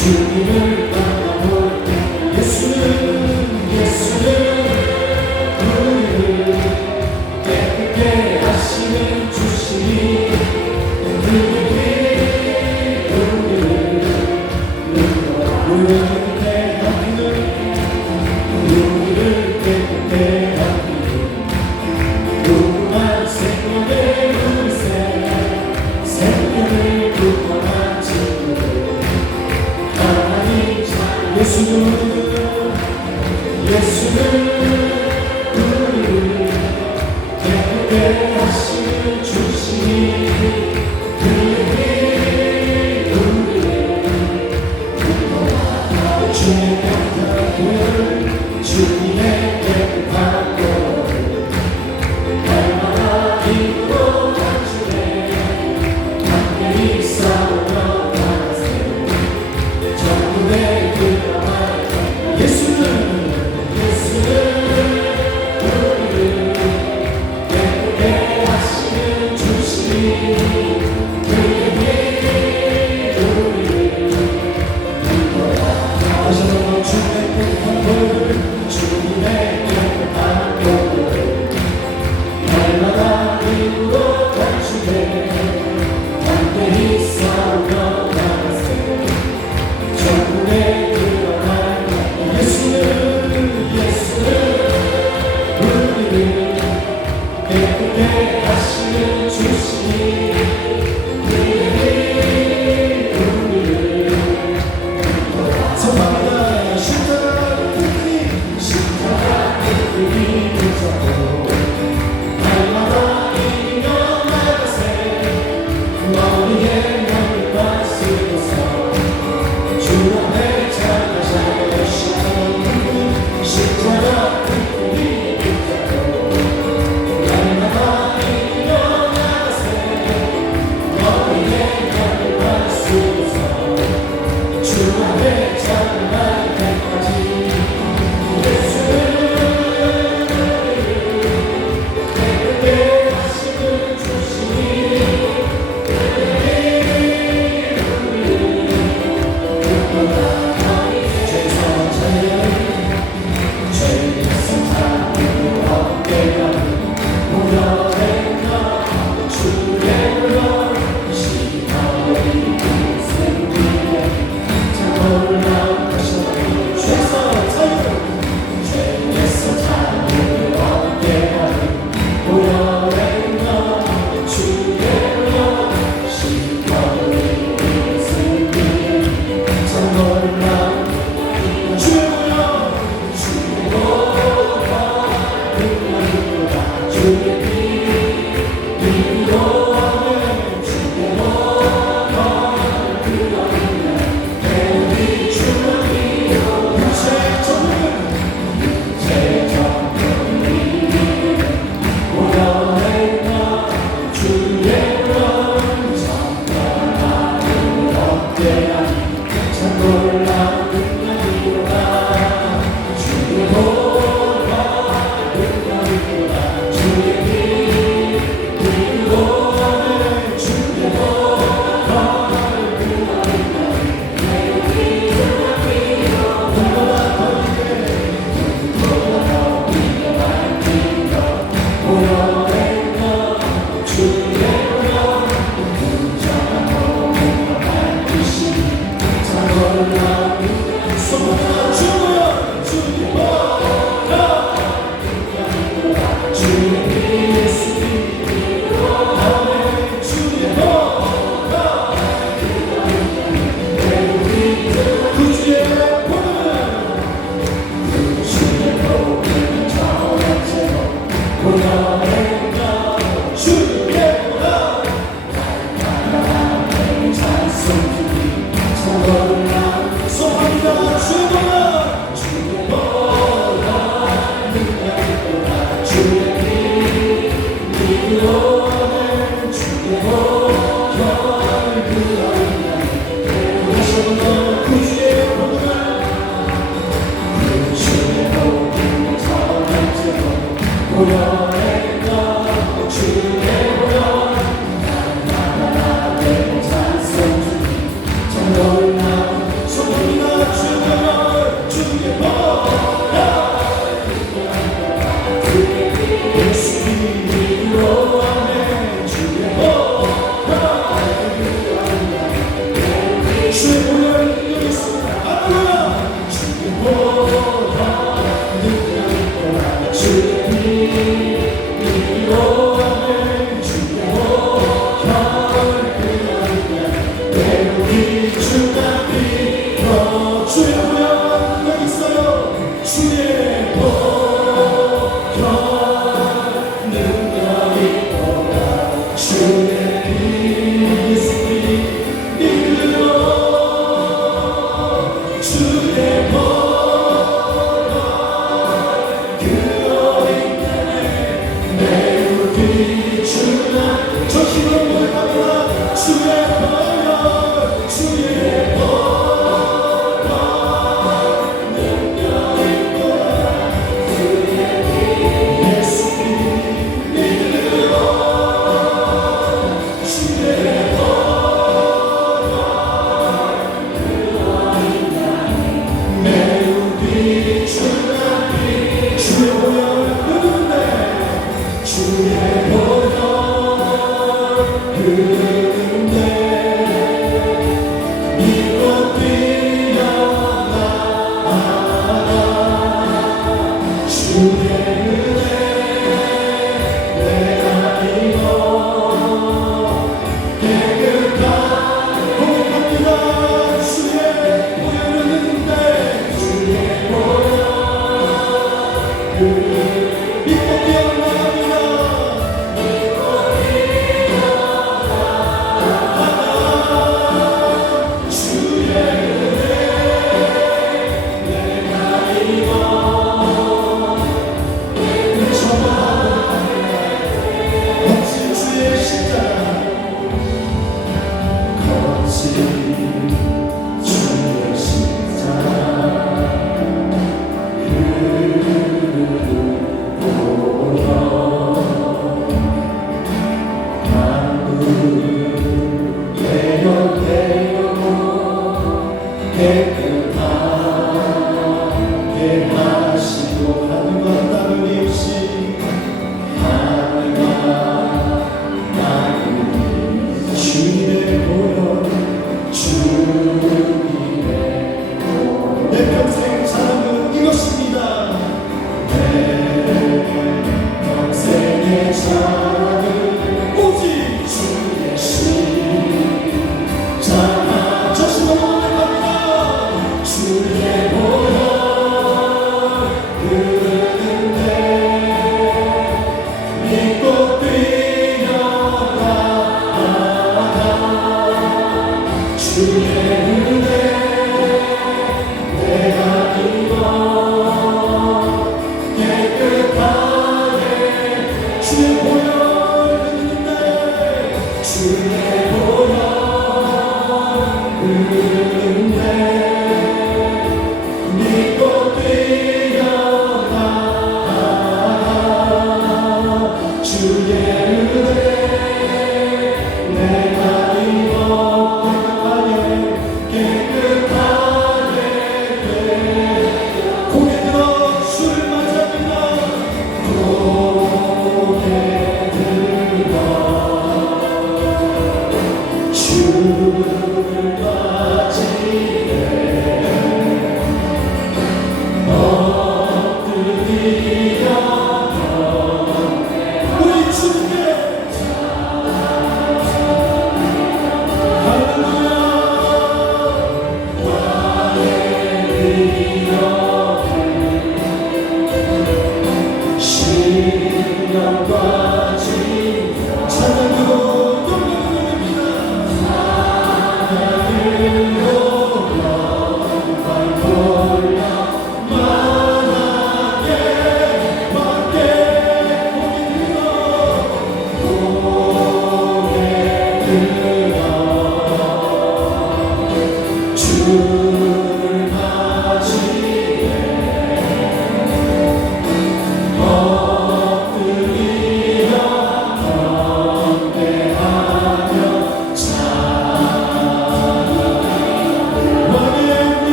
주님을 바라보며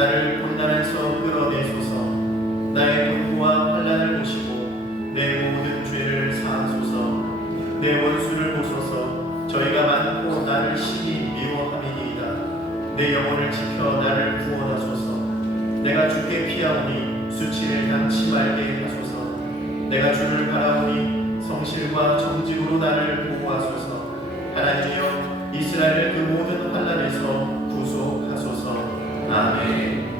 나를 곤란에서 끌어내소서. 나의 곤고와 환난을 보시고 내 모든 죄를 사하소서. 내 원수를 보소서. 저희가 많고 나를 심히 미워함이니이다. 내 영혼을 지켜 나를 구원하소서. 내가 주께 피하오니 수치를 당치 말게 하소서. 내가 주를 바라오니 성실과 정직으로 나를 보호하소서. 하나님이여, 이스라엘을 그 모든 환난에서 구속하소서. 아멘.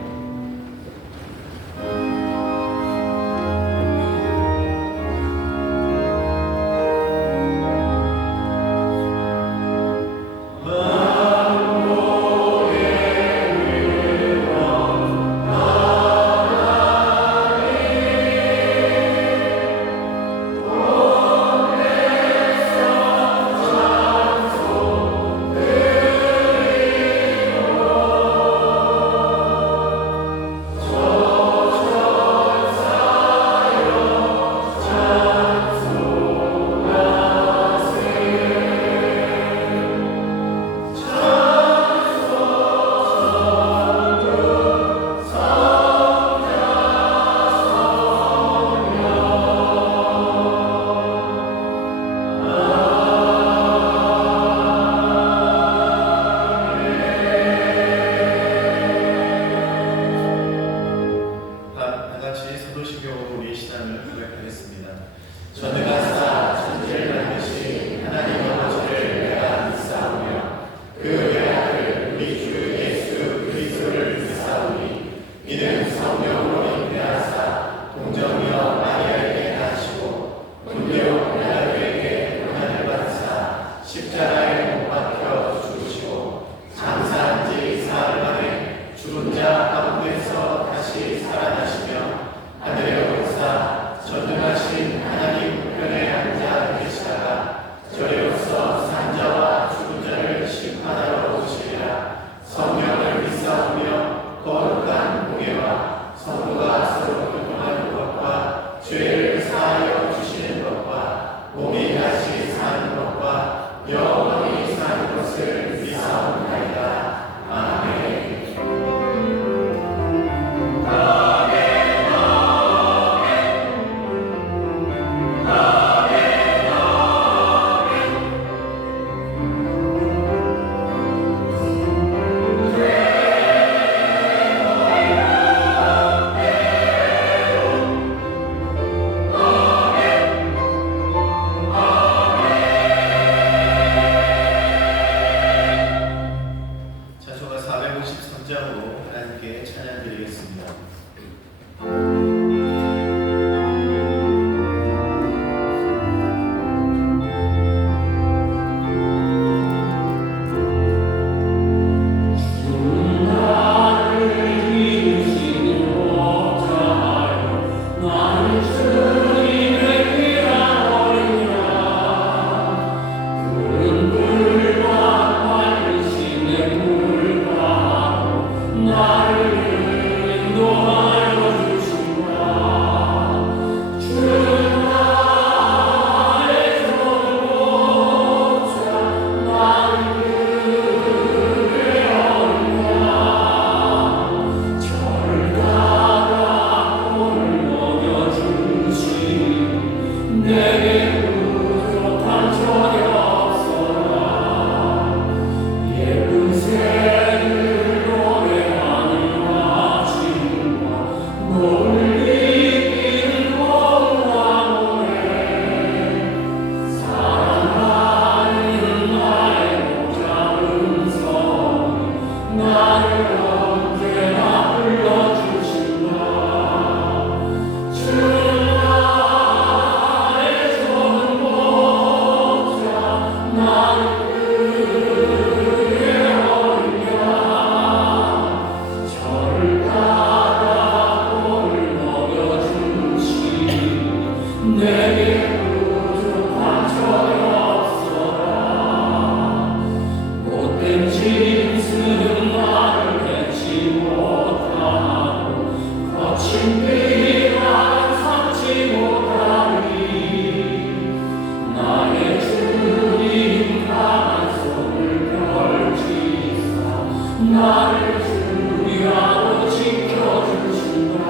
지켜주신다.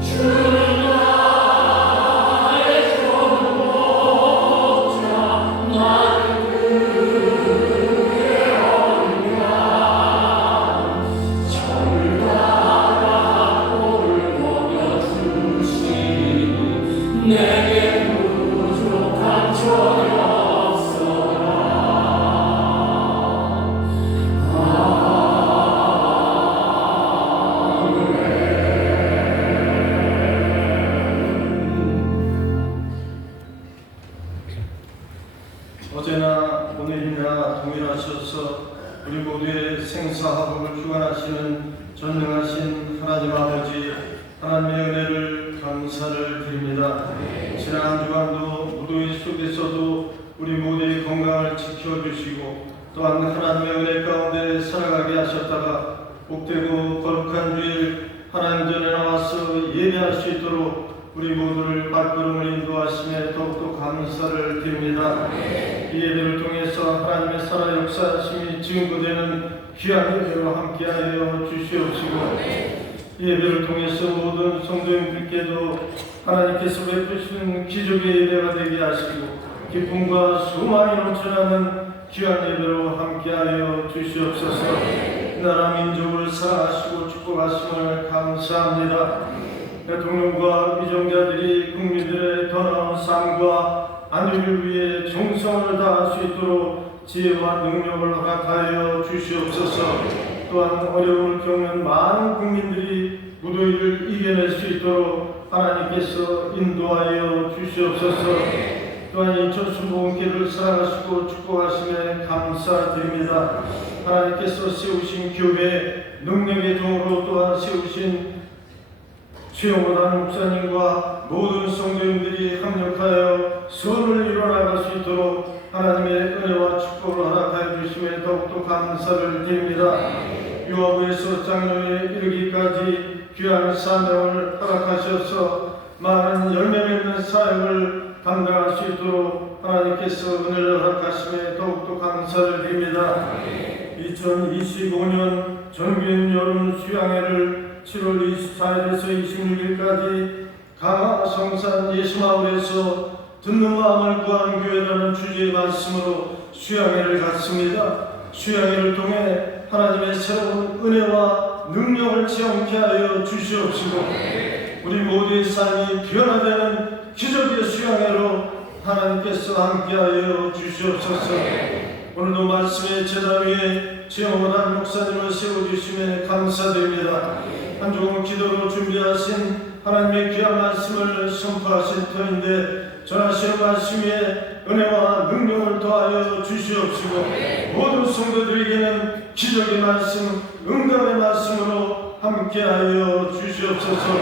주는 내게 부족한 전혀 없어라. 어제나 오늘이나 동일하셔서 우리 모두의 생사화복을 주관하시는 전능하신 하나님 아버지 하나님의 은혜를 감사를 드립니다. 지난 한 주간도 무더위 속에서도 우리 모두의 건강을 지켜주시고 또한 하나님의 은혜 가운데 살아가게 하셨다가 복되고 거룩한 주일 하나님 전에 나와서 예배할 수 있도록 우리 모두를 발걸음을 인도하심에 더욱더 감사를 드립니다. 이 예배를 통해서 하나님의 살아 역사하심이 증거되는 귀한 예배로 함께하여 주시옵시고 이 예배를 통해서 모든 성도님들께도 하나님께서 베푸시는 기적의 예배가 되게 하시고 기쁨과 소망이 넘쳐나는 귀한 예배로 함께하여 주시옵소서. 나라 민족을 사랑하시고 축복하심을 감사합니다. 대통령과 위정자들이 국민들의 더 나은 삶과 안위를 위해 정성을 다할 수 있도록 지혜와 능력을 허락하여 주시옵소서. 또한 어려움을 겪는 많은 국민들이 무더위를 이겨낼 수 있도록 하나님께서 인도하여 주시옵소서. 또한 인천수 보훈교회를 사랑하시고 축복하심에 감사드립니다. 하나님께서 세우신 교회 능력의 종으로 또한 세우신 최영호단 목사님과 모든 성도님들이 합력하여 선을 이뤄나갈 수 있도록 하나님의 은혜와 축복을 허락하여 주심에 더욱더 감사를 드립니다. 유아부에서 장로에 이르기까지 귀한 사명을 허락하셔서 많은 열매 맺는 사역을 감당할 수 있도록 하나님께서 은혜를 허락하심에 더욱더 감사를 드립니다. 2025년 정규 여름 수양회를 7월 24일에서 26일까지 강화 성산 예수마을에서 듣는 마음을 구하는 교회라는 주제의 말씀으로 수양회를 갖습니다. 수양회를 통해 하나님의 새로운 은혜와 능력을 체험케 하여 주시옵시고 우리 모두의 삶이 변화되는 기적의 수양회로 하나님께서 함께하여 주시옵소서. 오늘도 말씀의 제단 위에 최영원한 목사님을 세워주심에 감사드립니다. 한 주간 기도로 준비하신 하나님의 귀한 말씀을 선포하실 터인데 전하시는 말씀 위에 은혜와 능력을 더하여 주시옵시고 모든 성도들에게는 기적의 말씀, 응답의 말씀으로 함께하여 주시옵소서.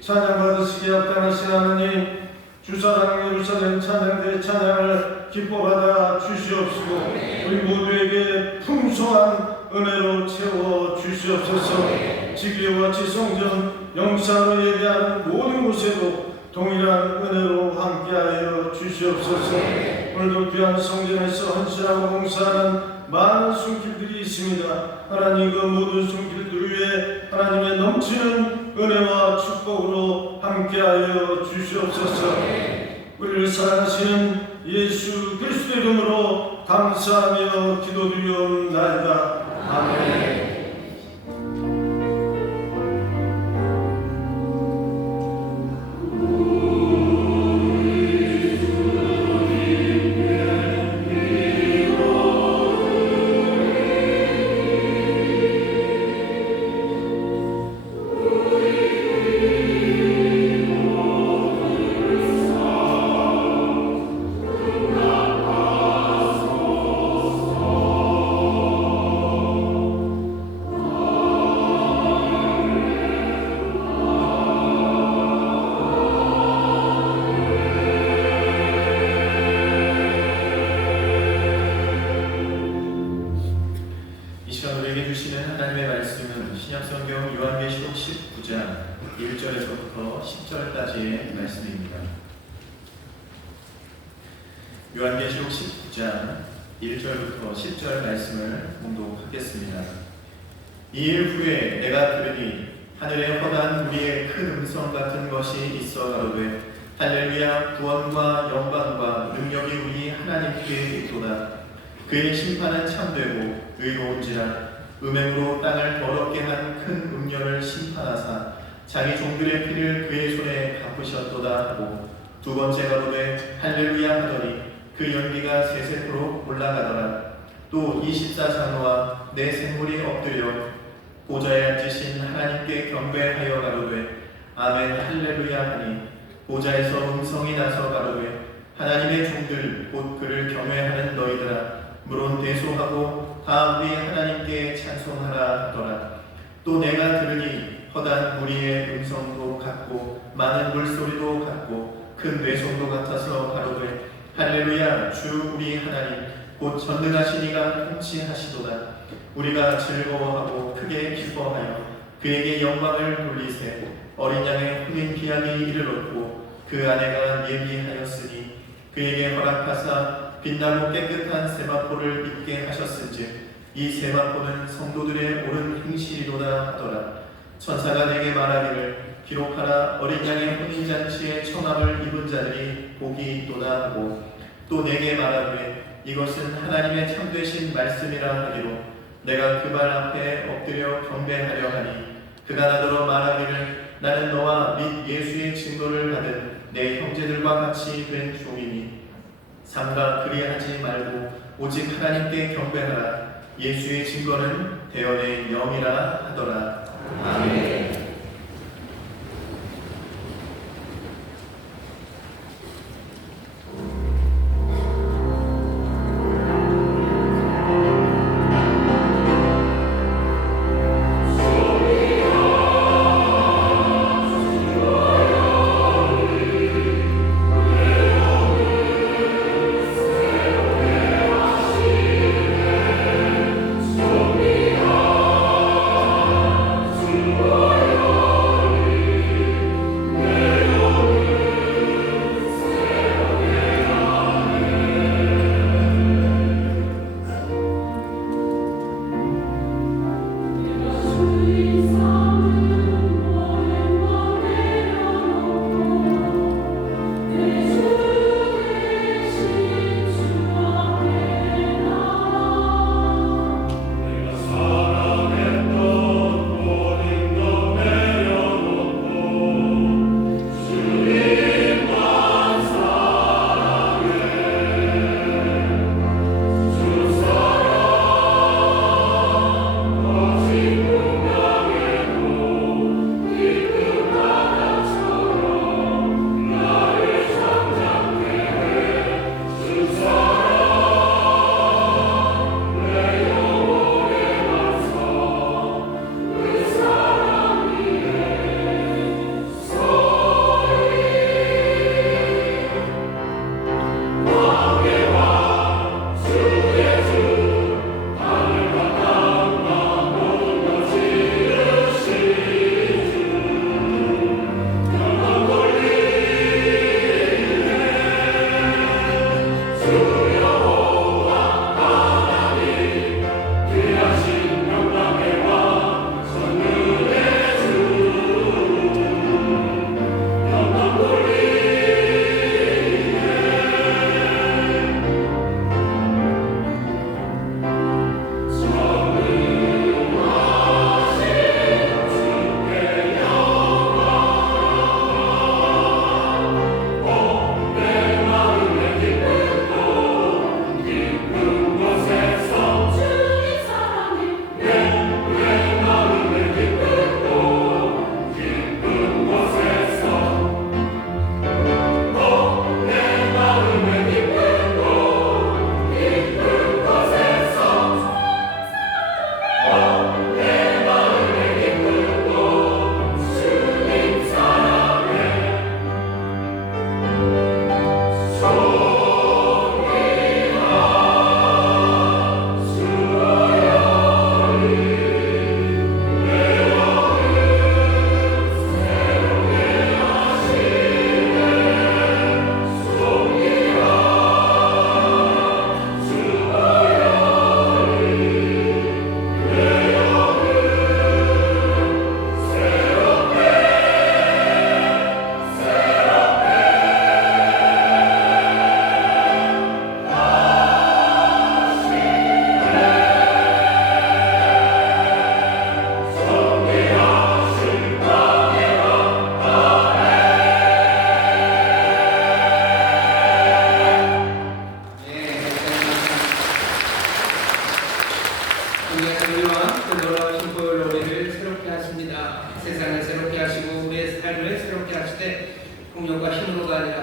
찬양 받으시기에 합당하신 하나님, 주사랑 예루살렘 찬양대 찬양을 기뻐받아 주시옵시고 우리 모두에게 풍성한 은혜로 채워 주시옵소서. 지교와 지성전 영상을 예배하는 모든 곳에도 동일한 은혜로 함께하여 주시옵소서. 오늘도 귀한 성전에서 헌신하고 봉사하는 많은 손길들이 있습니다. 하나님 그 모든 손길들 위해 하나님의 넘치는 은혜와 축복으로 함께하여 주시옵소서. 우리를 사랑하시는 예수 그리스도의 이름으로 감사하며 기도드리옵나이다. 아멘. 신약성경 요한계시록 19장 1절에서부터 10절까지의 말씀입니다. 요한계시록 19장 1절부터 10절 말씀을 봉독하겠습니다. 이 일 후에 내가 들으니 하늘에 허다한 우리의 큰 음성 같은 것이 있어 가로되 할렐루야 구원과 영광과 능력이 우리 하나님께 있도다. 그의 심판은 참되고 의로운지라 음행으로 땅을 더럽게 한 큰 음녀를 심판하사 자기 종들의 피를 그의 손에 갚으셨도다 하고 두 번째 가로되 할렐루야 하더니 그 연기가 세세포로 올라가더라. 또 24장로와 내 생물이 엎드려 보좌에 앉으신 하나님께 경배하여 가로되 아멘 할렐루야 하니 보좌에서 음성이 나서 가로되 하나님의 종들 곧 그를 경외하는 너희들아 물론 대소하고 다 우리 하나님께 찬송하라 하더라. 또 내가 들으니 허다한 무리의 음성도 같고 많은 물소리도 같고 큰 뇌성도 같아서 가로되 할렐루야 주 우리 하나님 곧 전능하신 이가 통치하시도다. 우리가 즐거워하고 크게 기뻐하여 그에게 영광을 돌리세. 어린 양의 흠인 기약이 이를 얻고 그 아내가 예비하였으니 그에게 허락하사 빛나고 깨끗한 세마포를 입게 하셨은즉 이 세마포는 성도들의 옳은 행실이로다 하더라. 천사가 내게 말하기를 기록하라 어린 양의 혼인잔치에 청함을 입은 자들이 복이 있도다 하고 또 내게 말하기를 이것은 하나님의 참되신 말씀이라 하기로 내가 그 발 앞에 엎드려 경배하려 하니 그가 나더러 말하기를 나는 너와 및 예수의 증거를 받은 내 형제들과 같이 된 종이니 삼가 그리하지 말고 오직 하나님께 경배하라. 예수의 증거는 대언의 영이라 하더라. 아멘. Lord.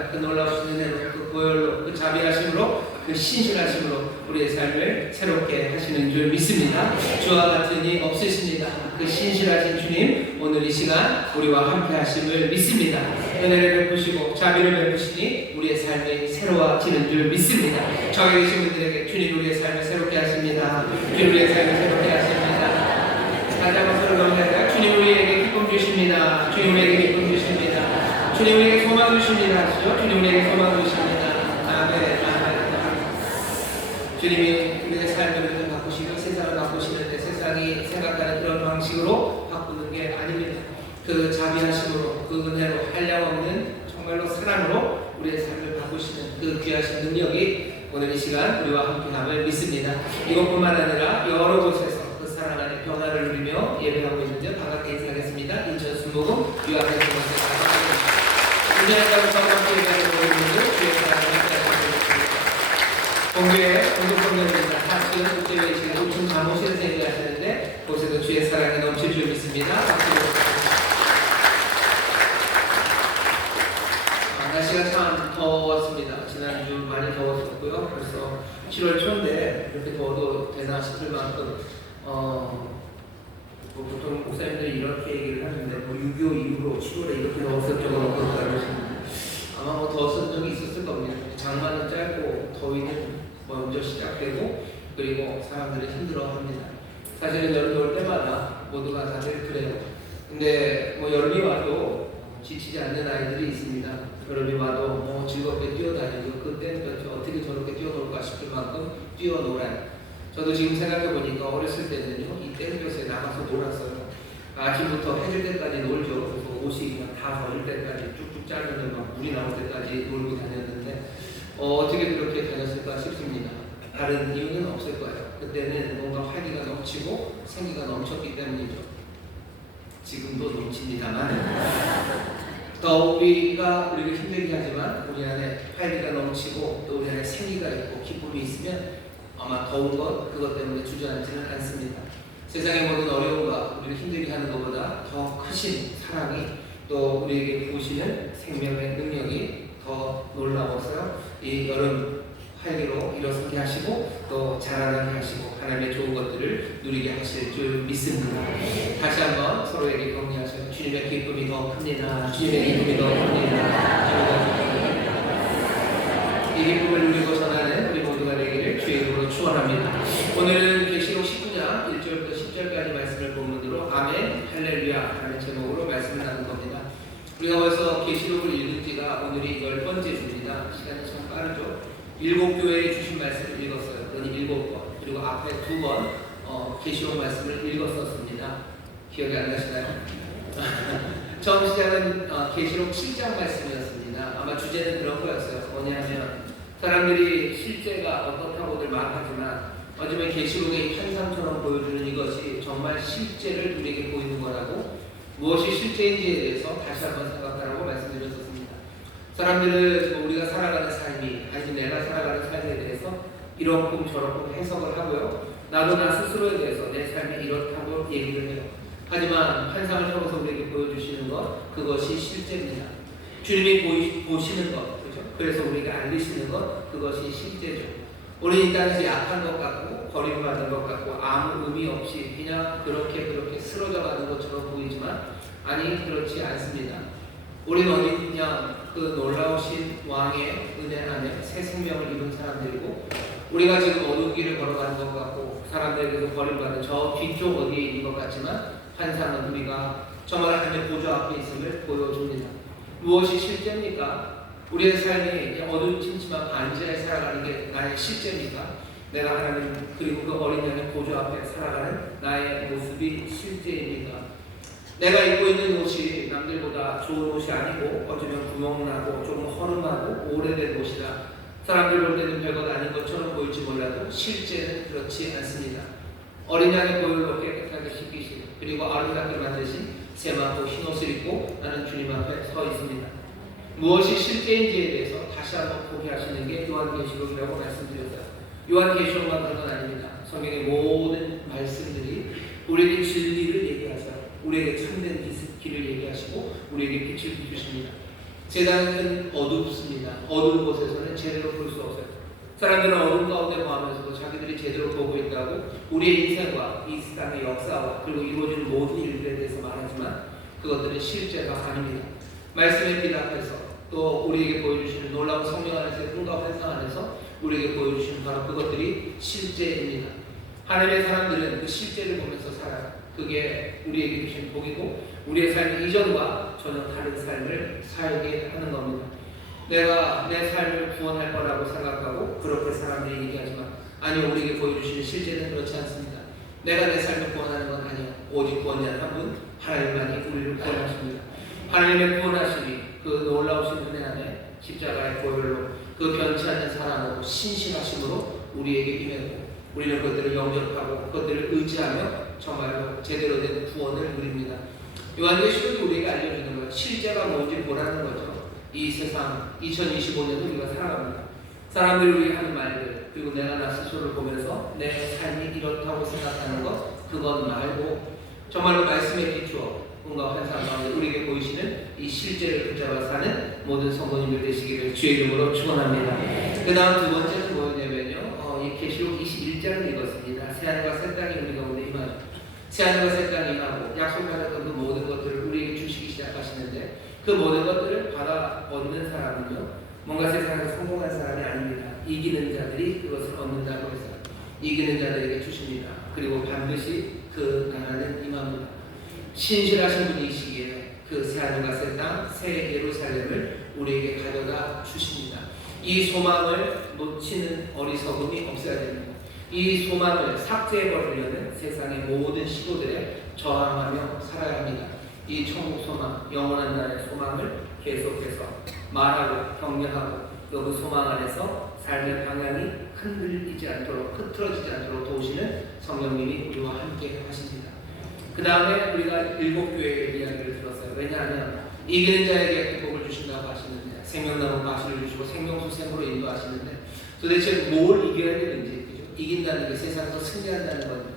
날마다 그 놀라우신 은혜로, 그 보혈로, 그 자비하심으로, 그 신실하심으로 우리의 삶을 새롭게 하시는 줄 믿습니다. 주와 같은 이 없으십니다. 그 신실하신 주님, 오늘 이 시간 우리와 함께 하심을 믿습니다. 은혜를 베푸시고 자비를 베푸시니 우리의 삶이 새로워지는 줄 믿습니다. 저기 계신 분들에게 주님 우리의 삶을 새롭게 하십니다. 주님 우리의 삶을 새롭게 하십니다. 다시 한번 서로 넘어가자. 주님 우리에게 기쁨 주십니다. 주님 우리에게 기쁨 주십니다. 주님 우리에게 소망 주십니다. 주님 우리에게 소망 주십니다. 아멘. 주님이 우리의 삶을 바꾸시고 세상을 바꾸시는데 세상이 생각하는 그런 방식으로 바꾸는 게 아닙니다. 그 자비하심으로, 그 은혜로, 한량없는 정말로 사랑으로 우리의 삶을 바꾸시는 그 귀하신 능력이 오늘 이 시간 우리와 함께함을 믿습니다. 이것뿐만 아니라 여러 곳에서 그 사랑 안에 변화를 누리며 예배하고 있는데 반갑게 인사하겠습니다. 인천 순복음 유학의 두 번째 가정입니다. 인천에서 함께 예배하는 모든 분들 주의 사랑을 함께하시겠습니다. 공교회 공동공연입니다. 학교는 국제회의 시간 우천 잠옷을 생각하시는데 곳에도 주의 사랑이 넘칠 줄 믿습니다. 날씨가 참 더웠습니다. 지난주 많이 더웠었고요. 벌써 7월 초인데 이렇게 더워도 되나 싶을 만큼 보통 목사님들이 이렇게 얘기를 하는데 6.25 이후로 7월에 이렇게 더웠을 적은 없었다고 하시는데 아마 더웠던 적이 있었을 겁니다. 장마는 짧고 더위는 먼저 시작되고 그리고 사람들이 힘들어합니다. 사실은 여름이 올 때마다 모두가 다들 그래요. 근데 여름이 와도 지치지 않는 아이들이 있습니다. 여름이 와도 즐겁게 뛰어다니고 그때는 어떻게 저렇게 뛰어놀까 싶을 만큼 뛰어놀아요. 저도 지금 생각해보니까 어렸을 때는요 이 땡볕에 나가서 놀았어요. 아침부터 해질 때까지 놀죠. 그래서 옷이 그냥 다 젖을 때까지 쭉쭉 자르면 막 물이 나올 때까지 놀고 다녔는데 어떻게 그렇게 다녔을까 싶습니다. 다른 이유는 없을 거예요. 그때는 뭔가 활기가 넘치고 생기가 넘쳤기 때문이죠. 지금도 넘칩니다만 우리가 힘들게 하지만 우리 안에 활기가 넘치고 또 우리 안에 생기가 있고 기쁨이 있으면 아마 더운 것 그것 때문에 주저앉지는 않습니다. 세상의 모든 어려움과 우리를 힘들게 하는 것보다 더 크신 사랑이 또 우리에게 부으시는 생명의 능력이 더 놀라워서요. 이 여름 활기로 일어서게 하시고 또 자라나게 하시고 하나님의 좋은 것들을 누리게 하실 줄 믿습니다. 다시 한번 서로에게 격려하셔요. 주님의 기쁨이 더 큽니다. 주님의 기쁨이 더 큽니다. 이 기쁨을 누리고 전하는 우리 모두가 되기를 주의 이름으로 축원합니다. 오늘은 계시록 19장 1절부터 10절까지 말씀을 본문으로 아멘 할렐루야 라는 제목으로 말씀을 나눈 겁니다. 우리가 벌써 계시록을 읽은 지가 오늘이 10번째 주입니다. 시간이 참 빠르죠. 7교회에 주신 말씀을 읽었어요. 그러니 7번. 그리고 앞에 2번 계시록 말씀을 읽었었습니다. 기억이 안 나시나요? 처음 시작은 계시록 7장 말씀이었습니다. 아마 주제는 그런 거였어요. 뭐냐면 사람들이 실제가 어떻다고들 말하지만 어쩌면 계시록의 환상처럼 보여주는 이것이 정말 실제를 우리에게 보이는 거라고 무엇이 실제인지에 대해서 다시 한번 생각하라고 말씀드렸었습니다. 사람들은 우리가 살아가는 삶이 아니면 내가 살아가는 삶에 대해서 이렇고 저렇고 해석을 하고요. 나도 나 스스로에 대해서 내 삶이 이렇다고 얘기를 해요. 하지만 환상을 통해서 우리에게 보여주시는 것 그것이 실제입니다. 주님이 보시는 것 그렇죠? 그래서 우리가 알리시는 것 그것이 실제죠. 우리는 이 땅에서 약한 것 같고 버림받은 것 같고 아무 의미 없이 그냥 그렇게 쓰러져 가는 것처럼 보이지만 아니 그렇지 않습니다. 우리는 어디 있냐 그 놀라우신 왕의 은혜 안에 새 생명을 입은 사람들이고 우리가 지금 어두운 길을 걸어가는 것 같고 사람들에게서 버림받은 저 뒤쪽 어디에 있는 것 같지만 환상은 우리가 정말 하나님의 보좌 앞에 있음을 보여줍니다. 무엇이 실제입니까? 우리의 삶이 어두침침한 반지하에 살아가는 게 나의 실제입니까? 내가 하나님 그리고 그 어린 양의 보좌 앞에 살아가는 나의 모습이 실제입니까? 내가 입고 있는 옷이 남들보다 좋은 옷이 아니고 어쩌면 구멍나고 조금 허름하고 오래된 옷이라 사람들 볼 때는 별것 아닌 것처럼 보일지 몰라도 실제는 그렇지 않습니다. 어린 양의 보혈로 깨끗하게 씻기시고 그리고 아름답게 만드신 세마포 흰 옷을 입고 나는 주님 앞에 서 있습니다. 무엇이 실제인지에 대해서 다시 한번 보게 하시는 게 요한계시록이라고 말씀드렸어요. 요한계시록만 그런 건 아닙니다. 성경의 모든 말씀들이 우리에게 진리를 얘기하셔요. 우리에게 참된 길을 얘기하시고 우리에게 빛을 비추십니다. 세상은 어둡습니다. 어두운 곳에서는 제대로 볼 수 없어요. 사람들은 어둠 가운데 거하면서도 자기들이 제대로 보고 있다고 우리의 인생과 이 세상의 역사와 그리고 이루어지는 모든 일들에 대해서 말하지만 그것들은 실제가 아닙니다. 말씀의 빛 앞에서 또 우리에게 보여주시는 놀라운 성령 안에서의 꿈과 환상 안에서 우리에게 보여주시는 바로 그것들이 실제입니다. 하나님의 사람들은 그 실제를 보면서 살아요. 그게 우리에게 주신 복이고 우리의 삶의 이전과 전혀 다른 삶을 살게 하는 겁니다. 내가 내 삶을 구원할 거라고 생각하고 그렇게 사람들이 얘기하지만 아니요, 우리에게 보여주시는 실제는 그렇지 않습니다. 내가 내 삶을 구원하는 건 아니에요. 오직 구원자는 한 분, 하나님만이 우리를 구원하십니다. 하나님의 구원하심이 그 놀라우신 은혜 안에 십자가의 보혈로 그 변치 않는 사랑으로 신실하심으로 우리에게 임했고 우리는 그것들을 영접하고 그것들을 의지하며 정말로 제대로 된 구원을 누립니다. 요한계시록이 우리에게 알려주는 것, 실제가 뭔지 보라는 거죠. 이 세상 2025년도 우리가 살아갑니다. 사람들이 우리가 하는 말들 그리고 내가 나 스스로를 보면서 내 삶이 이렇다고 생각하는 것 그것 말고 정말로 말씀에 비추어 뭔가 환상 가운데 우리에게 보이시는 이 실제를 붙잡아 사는 모든 성도님들 되시기를 주의 이름으로 축원합니다. 그 다음 두 번째는 뭐였냐면요, 이 계시록 21장을 읽었습니다. 새하늘과 새 땅이 우리 가운데 임하죠. 새하늘과 새 땅이 임하고 약속하셨던 그 모든 것들을 우리에게 주시기 시작하시는데 그 모든 것들을 받아 얻는 사람은요, 뭔가 세상에서 성공한 사람이 아닙니다. 이기는 자들이 그것을 얻는다고 해서 이기는 자들에게 주십니다. 그리고 반드시 그 나라는 임합니다. 신실하신 분이시기에 그 새하늘과 새 땅, 새 예루살렘을 우리에게 가져다 주십니다. 이 소망을 놓치는 어리석음이 없어야 됩니다. 이 소망을 삭제해버리려는 세상의 모든 시도들에 저항하며 살아야 합니다. 이 천국 소망, 영원한 나라의 소망을 계속해서 말하고 격려하고 그 소망 안에서 삶의 방향이 흔들리지 않도록, 흐트러지지 않도록 도우시는 성령님이 우리와 함께 하십니다. 그 다음에 우리가 7교회의 이야기를 들었어요. 왜냐하면 이기는 자에게 복을 주신다고 하시는데 생명나무 가시를 주시고 생명수 샘으로 인도하시는데 도대체 뭘 이겨야 되는지, 그죠? 이긴다는 게 세상에서 승리한다는 겁니다.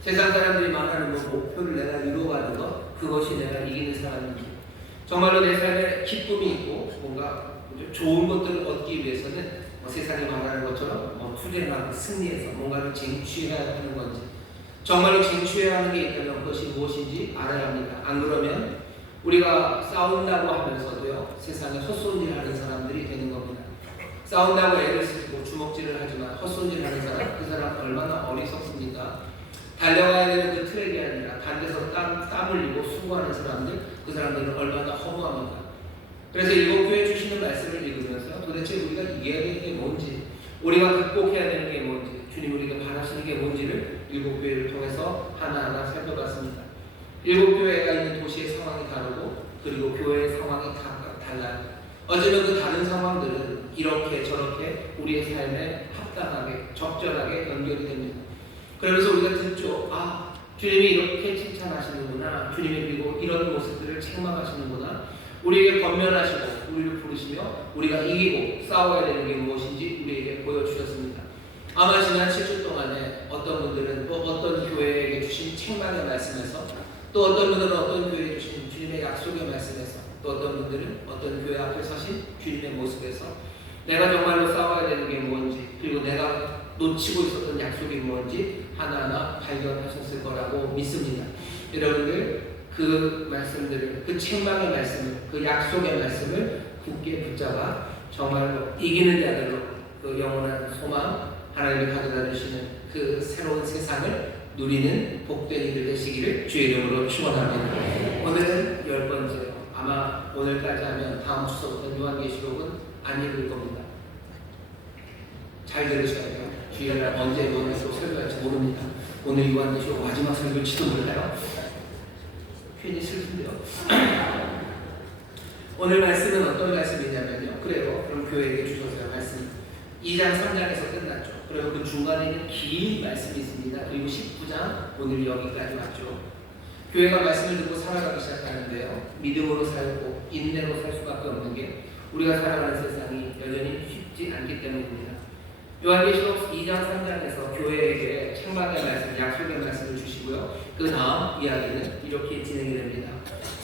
세상 사람들이 말하는 목표를 내가 이루어가는 것, 그것이 내가 이기는 사람인지, 정말로 내 삶에 기쁨이 있고 뭔가 좋은 것들을 얻기 위해서는 세상이 말하는 것처럼 투쟁하고 승리해서 뭔가를 쟁취해야 하는 건지, 정말로 쟁취해야 하는 게 있다면 그것이 무엇인지 알아야 합니다. 안 그러면 우리가 싸운다고 하면서도요, 세상에 헛손질하는 사람들이 되는 겁니다. 싸운다고 애를 쓰고 주먹질을 하지만 헛손질하는 사람, 그 사람 얼마나 어리석습니까? 달려가야 되는 그 트랙이 아니라 반대서 땀 흘리고 수고하는 사람들, 그 사람들은 얼마나 허무합니까? 그래서 7교회 주시는 말씀을 읽으면서 도대체 우리가 이겨야 되는 게 뭔지, 우리가 극복해야 되는 게 뭔지, 주님 우리가 바라시는 게 뭔지를 7교회를 통해서 하나하나 살펴봤습니다. 7교회가 있는 도시의 상황이 다르고 그리고 교회의 상황이 각각 달라요. 어쩌면 그 다른 상황들은 이렇게 저렇게 우리의 삶에 합당하게 적절하게 연결이 됩니다. 그러면서 우리가 듣죠. 아, 주님이 이렇게 칭찬하시는구나. 주님이 그리고 이런 모습들을 책망하시는구나. 우리에게 권면하시고 우리를 부르시며 우리가 이기고 싸워야 되는 게 무엇인지 우리에게 보여주셨습니다. 아마 지난 7주 동안에 어떤 분들은 또 어떤 교회에게 주신 책망의 말씀에서, 또 어떤 분들은 어떤 교회에 주신 주님의 약속의 말씀에서, 또 어떤 분들은 어떤 교회 앞에 서신 주님의 모습에서 내가 정말로 싸워야 되는 게 뭔지, 그리고 내가 놓치고 있었던 약속이 뭔지 하나하나 발견하셨을 거라고 믿습니다. 여러분들 그 말씀들을, 그 책망의 말씀을, 그 약속의 말씀을 굳게 붙잡아 정말로 이기는 자들로 그 영원한 소망, 하나님이 가져다 주시는 그 새로운 세상을 누리는 복된 이들 되시기를 주의 이름으로 축원합니다. 오늘은 10번째로, 아마 오늘까지 하면 다음 주서부터 요한계시록은 안 읽을 겁니다. 잘 들으셔야 돼요. 주일날 언제 요한계시록 설교할지 모릅니다. 오늘 요한계시록 마지막 설교일지도 몰라요. 괜히 슬픈데요. 오늘 말씀은 어떤 말씀이냐면요, 그래요, 그럼 교회에게 주셔서요 말씀 2장 3장에서 끝났죠. 그리고 그 중간에 있는 긴 말씀이 있습니다. 그리고 19장 오늘 여기까지 왔죠. 교회가 말씀을 듣고 살아가기 시작하는데요, 믿음으로 살고 인내로 살 수밖에 없는 게 우리가 살아가는 세상이 여전히 쉽지 않기 때문입니다. 요한계시록 2장 3장에서 교회에게 책망의 말씀, 약속의 말씀을 주시고요, 그 다음 이야기는 이렇게 진행이 됩니다.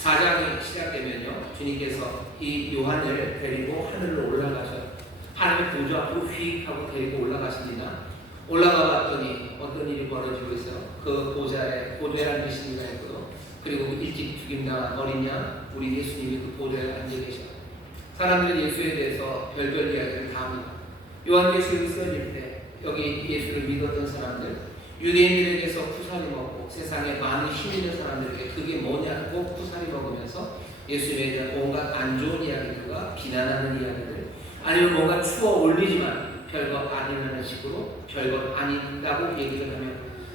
4장이 시작되면요, 주님께서 이 요한을 데리고 하늘로 올라가셔요. 하나님의 보좌 앞으로 휙 하고 데리고 올라가십니다. 올라가 봤더니 어떤 일이 벌어지고 있어요. 그 보좌에 앉으신 이가 있고요. 그리고 일찍 죽임당한 어린 양, 우리 예수님이 그 보좌에 앉아 계셔요. 사람들은 예수에 대해서 별별 이야기를 다 합니다. 요한계시록이 써질 때 여기 예수를 믿었던 사람들, 유대인들에게서 쿠사리 먹고 세상에 많은 힘 있는 사람들에게 그게 뭐냐고 쿠사리 먹으면서 예수님에 대한 온갖 안 좋은 이야기들과 비난하는 이야기들, 아니면 뭔가 추워 올리지만 별것 아니라는 식으로 별것 아닌다고 얘기를 하며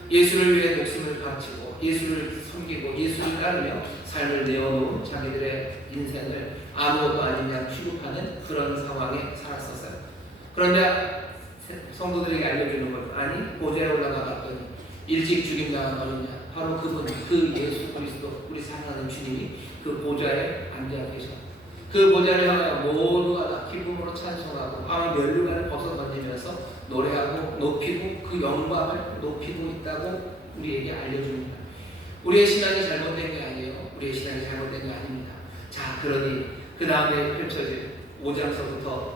예수를 위해 목숨을 바치고 예수를 섬기고 예수를 따르며 삶을 내어놓은 자기들의 인생을 아무것도 아닌 양 취급하는 그런 상황에 살았었어요. 그런데 성도들에게 알려주는 것, 아니 보좌에 올라가 봤더니 일찍 죽임당한 어린 양, 바로 그분, 그 예수 그리스도, 우리 사랑하는 주님이 그 보좌에 앉아 계셔. 그 보좌를 향하여 모두가 다 기쁨으로 찬송하고 아무 면류관을 벗어 던지면서 노래하고 높이고 그 영광을 높이고 있다고 우리에게 알려줍니다. 우리의 신앙이 잘못된 게 아니에요. 우리의 신앙이 잘못된 게 아닙니다. 자, 그러니 그 다음에 펼쳐질 5장서부터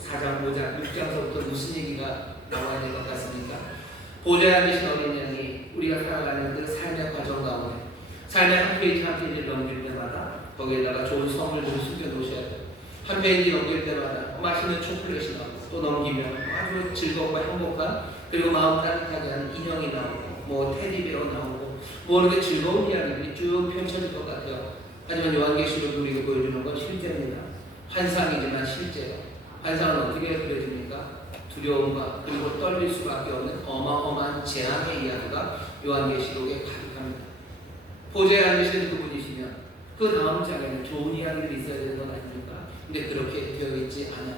4장, 5장, 6장서부터 무슨 얘기가 나와야 될 것 같습니까? 보좌에 앉으신 어린 양이 우리가 살아가는 그 삶의 과정 가운데 삶의 한 페이지 한 페이지를 넘길 때마다 거기에다가 좋은 선물들을 숨겨놓으셔야 돼요. 한 페이지 넘길 때마다 맛있는 초콜릿이 나오고 또 넘기면 아주 즐겁고 행복한, 그리고 마음 따뜻하게 하는 인형이 나오고 뭐 테디베어 나오고 뭐 이렇게 즐거운 이야기들이 쭉 펼쳐질 것 같아요. 하지만 요한계시록이 우리에게 보여주는 건 실제입니다. 환상이지만 실제예요. 환상은 어떻게 그려집니까? 두려움과 그리고 떨릴 수밖에 없는 어마어마한 재앙의 이야기가 요한계시록에 가득합니다. 보좌에 앉으신 그분이시면 그 다음 장에는 좋은 이야기들이 있어야 되는 건 아닙니까? 근데 그렇게 되어 있지 않아요.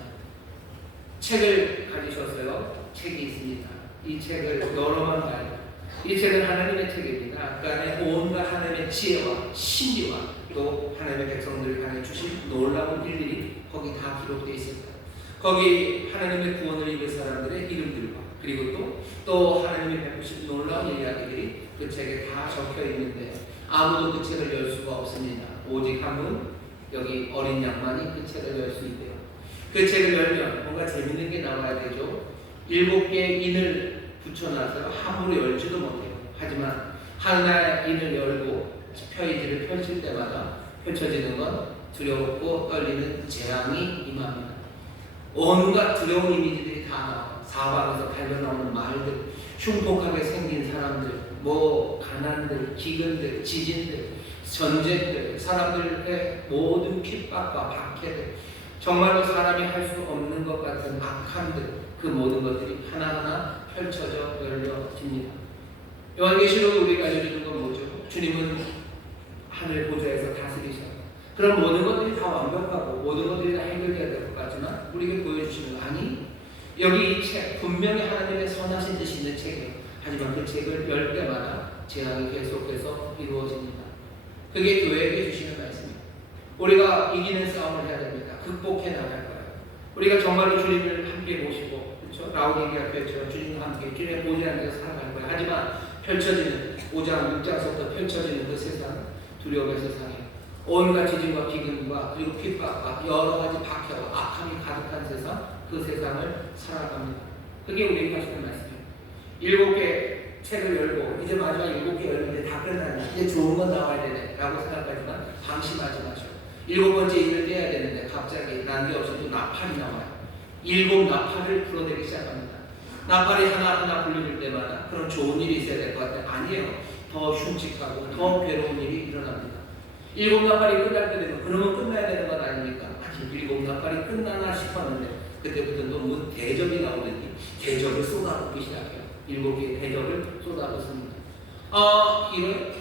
책을 가지셨어요. 책이 있습니다. 이 책을 여러 번 봐요. 이 책은 하나님의 책입니다. 그 안에 온갖 하나님의 지혜와 신비와 또 하나님의 백성들을 향해 주신 놀라운 일들이 거기 다 기록되어 있습니다. 거기 하나님의 구원을 입은 사람들의 이름들과 그리고 또 하나님이 베푸신 놀라운 이야기들이 그 책에 다 적혀 있는데 아무도 그 책을 열 수가 없습니다. 오직 한 분, 여기 어린 양만이 그 책을 열 수 있대요. 그 책을 열면 뭔가 재밌는 게 나와야 되죠. 7개의 인을 붙여놔서 함부로 열지도 못해요. 하지만 하나의 인을 열고 페이지를 펼칠 때마다 펼쳐지는 건 두렵고 떨리는 재앙이 임합니다. 온갖 두려운 이미지들이 다 나와요. 사방에서 달려나오는 말들, 흉폭하게 생긴 사람들, 뭐 가난들, 기근들, 지진들, 전쟁들, 사람들의 모든 핍박과 박해들, 정말로 사람이 할 수 없는 것 같은 악함들, 그 모든 것들이 하나하나 펼쳐져 열려집니다. 요한계시록이 우리가 알려주는 건 뭐죠? 주님은 하늘 보좌에서 다스리셔요. 그런 모든 것들이 다 완벽하고 모든 것들이 다 해결돼야 될 것 같지만 우리에게 보여주시는 건 아니, 여기 이 책 분명히 하나님의 선하신 뜻이 있는 책이에요. 하지만 그 책을 열 때마다 재앙이 계속해서 이루어집니다. 그게 교회에게 주시는 말씀입니다. 우리가 이기는 싸움을 해야 됩니다. 극복해 나갈 거예요. 우리가 정말로 주님을 함께 모시고, 그렇죠? 라우디게아 교회처럼 주님과 함께 주님의 보좌에 앉아서 살아갈 거예요. 하지만 펼쳐지는 5장, 6장서부터 펼쳐지는 그 세상, 두려움의 세상에 온갖 지진과 기근과 그리고 핍박과 여러 가지 박해와 악함이 가득한 세상, 그 세상을 살아갑니다. 그게 우리에게 하시는 말씀이에요. 7개 책을 열고 이제 마지막 7개 열는데 다 끝났네, 이제 좋은 건 나와야 되네 라고 생각하지만 방심하지 마시오. 7번째 인을 떼야 되는데 갑자기 난데없이 또 나팔이 나와요. 7 나팔을 불어대기 시작합니다. 나팔이 하나하나 불려질 때마다 그런 좋은 일이 있어야 될 것 같아요. 아니에요. 더 흉측하고 더 괴로운 일이 일어납니다. 7 나팔이 끝날 때 되면 그러면 끝나야 되는 건 아닙니까? 아니, 7 나팔이 끝나나 싶었는데 그때부터 또 대접이 나오더니 대접을 쏟아붓기 시작해요. 7개의 대접을 쏟아붓습니다.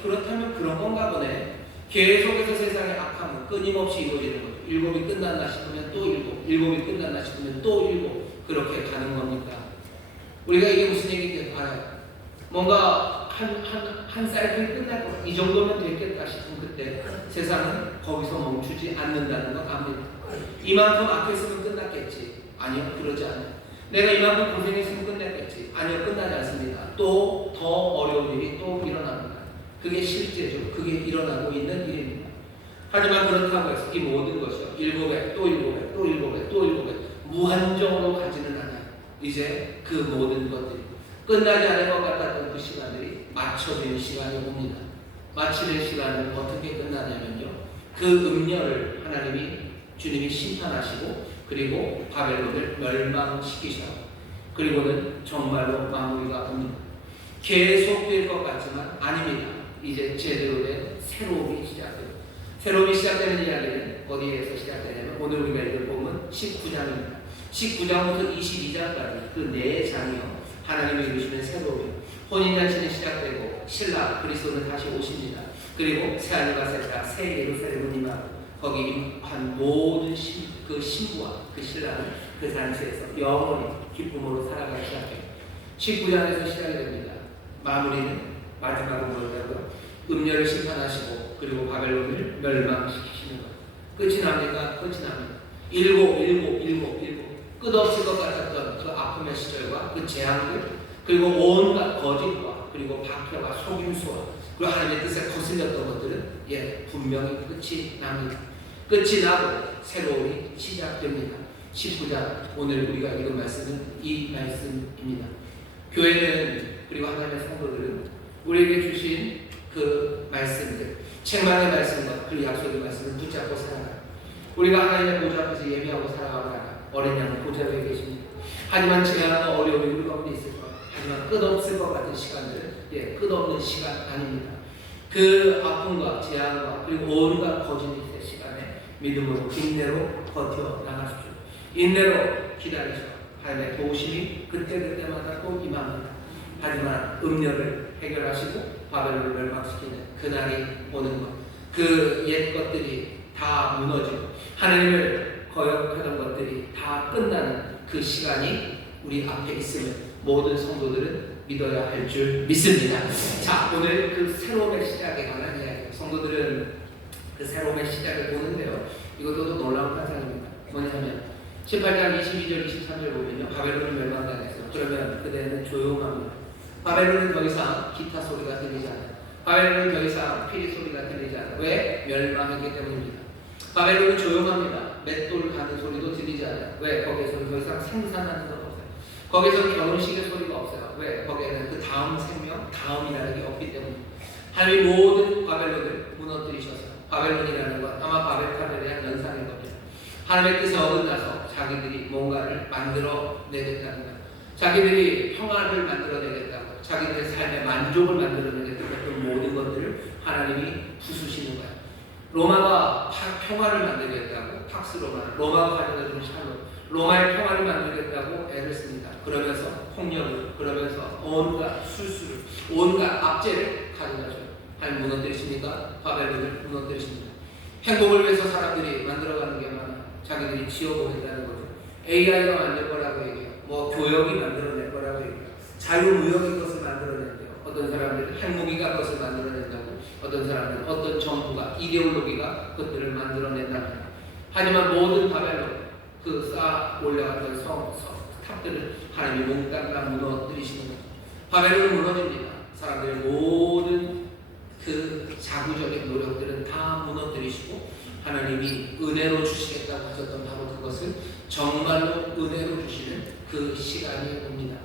그렇다면 그런 건가 보네. 계속해서 세상의 악함은 끊임없이 이루어지는 거죠. 7이 끝났나 싶으면 또 7, 7이 끝났나 싶으면 또 7, 그렇게 가는 겁니다. 우리가 이게 무슨 얘기인지 알아요. 뭔가 한 사이클이 끝날 거, 이 정도면 되겠다 싶은 그때 세상은 거기서 멈추지 않는다는 거 압니다. 이만큼 악했으면 끝났겠지. 아니요, 그러지 않아요. 내가 이만큼 고생했으면 끝났겠지. 아니요, 끝나지 않습니다. 또 더 어려운 일이 또 일어납니다. 그게 실제죠. 그게 일어나고 있는 일입니다. 하지만 그렇다고 해서 이 모든 것이요 7배, 또 7배, 또 7배, 또 7배 무한정으로 가지는 않아요. 이제 그 모든 것들이 끝나지 않을 것 같았던 그 시간들이 맞춰지는 시간이 옵니다. 마치는 시간은 어떻게 끝나냐면요. 그 음녀를 주님이 심판하시고 그리고 바벨론을 멸망시키셔. 그리고는 정말로 마무리가 옵니다. 계속될 것 같지만 아닙니다. 이제 제대로 된 새로움이 시작돼요. 새로움이 시작되는 이야기는 어디에서 시작되냐면 오늘 우리가 읽을 본문 19장입니다. 19장부터 22장까지 그 4장이요. 하나님이 이루시는 새로움이 혼인잔치는 시작되고 신라 그리스도는 다시 오십니다. 그리고 새하늘과 새 땅, 새 예루살렘은 임하고 거기 한 모든 그 신부와 그 신라는 그 잔치에서 영원히 기쁨으로 살아가기 시작해요. 19장에서 시작이 됩니다. 마무리는 마지막으로 뭐였다고요? 음녀를 심판하시고 그리고 바벨론을 멸망시키시는 것. 끝이 납니까? 끝이 납니다. 일곱 끝없을 것 같았던 그 아픔의 시절과 그 재앙들 그리고 온갖 거짓과 그리고 박해와 속임수와 그리고 하나님의 뜻에 거슬렸던 것들은 분명히 끝이 납니다. 끝이 나고 새로움이 시작됩니다. 19장 오늘 우리가 읽은 말씀은 이 말씀입니다. 교회는 그리고 하나님의 성도들은 우리에게 주신 그 말씀들 책망의 말씀과 그 약속의 말씀을 붙잡고 살아가요. 우리가 하나님의 보좌 앞에서 예배하고 살아가다가 어린 양은 보좌 위에 계십니다. 하지만 재앙과 어려움이 우리 가운데 있을 거예요. 하지만 끝없을 것 같은 시간들은 끝없는 시간 아닙니다. 그 아픔과 재앙과 그리고 온갖 거짓의 시간에 믿음으로 인내로 버텨 나가십시오. 인내로 기다리셔. 하나님의 도우심이 그때마다 또 임합니다. 하지만 음녀를 해결하시고 바벨론을 멸망시키는 그날이 오는 것. 그 옛 것들이 다 무너지고 하나님을 거역하던 것들이 다 끝나는 그 시간이 우리 앞에 있으면 모든 성도들은 믿어야 할 줄 믿습니다. 자, 오늘 그 새로움의 시작에 관한 이야기. 성도들은 그 새로움의 시작을 보는데요. 이것도 놀라운 환상입니다. 뭐냐면 18장 22절 23절 보면요. 바벨론을 멸망당했어요. 그러면 그대는 조용합니다. 바벨론은 더 이상 기타 소리가 들리지 않아요. 바벨론은 더 이상 피리 소리가 들리지 않아요. 왜? 멸망했기 때문입니다. 바벨론은 조용합니다. 맷돌 가는 소리도 들리지 않아요. 왜? 거기에서는 더 이상 생산하는 건 없어요. 거기서는 결혼식의 소리가 없어요. 왜? 거기에는 그 다음 생명, 다음이라는 게 없기 때문입니다. 하나님이 모든 바벨론을 무너뜨리셨어요. 바벨론이라는 건 아마 바벨탑에 대한 연상인 겁니다. 하나님의 뜻에 어긋나서 자기들이 뭔가를 만들어내겠다는 거예요. 자기들이 평화를 만들어내겠다고, 자기들의 삶의 만족을 만들어내겠다고 했던 모든 것들을 하나님이 부수시는 거예요. 로마가 평화를 만들겠다고, 팍스 로마가 가져다주는 샬롬, 로마의 평화를 만들겠다고 애를 씁니다. 그러면서 폭력을, 그러면서 온갖 술수를, 온갖 압제를 가져다줘요. 하나님 무너뜨리십니까? 바벨론을 무너뜨리십니다. 행복을 위해서 사람들이 만들어가는 게 많아요. 자기들이 지어보겠다는 거죠. AI가 만들 거라고 얘기해요. 교역이 만들어낼 거라고 얘기해요. 자유무역이 그것을 만들어낸대요. 어떤 사람들은 핵무기가 그것을 만들어낸다고, 어떤 사람들은 어떤 정부가, 이데올로기가 그것들을 만들어낸다고 해요. 하지만 모든 바벨론, 그 쌓아 올려갔던 탑들을 하나님이 몽땅 무너뜨리시는 거죠. 바벨론은 무너집니다. 사람들의 모든 그 자구적인 노력들은 다 무너뜨리시고 하나님이 은혜로 주시겠다고 하셨던 바로 그것을 정말로 은혜로 주시는 그 시간이 옵니다.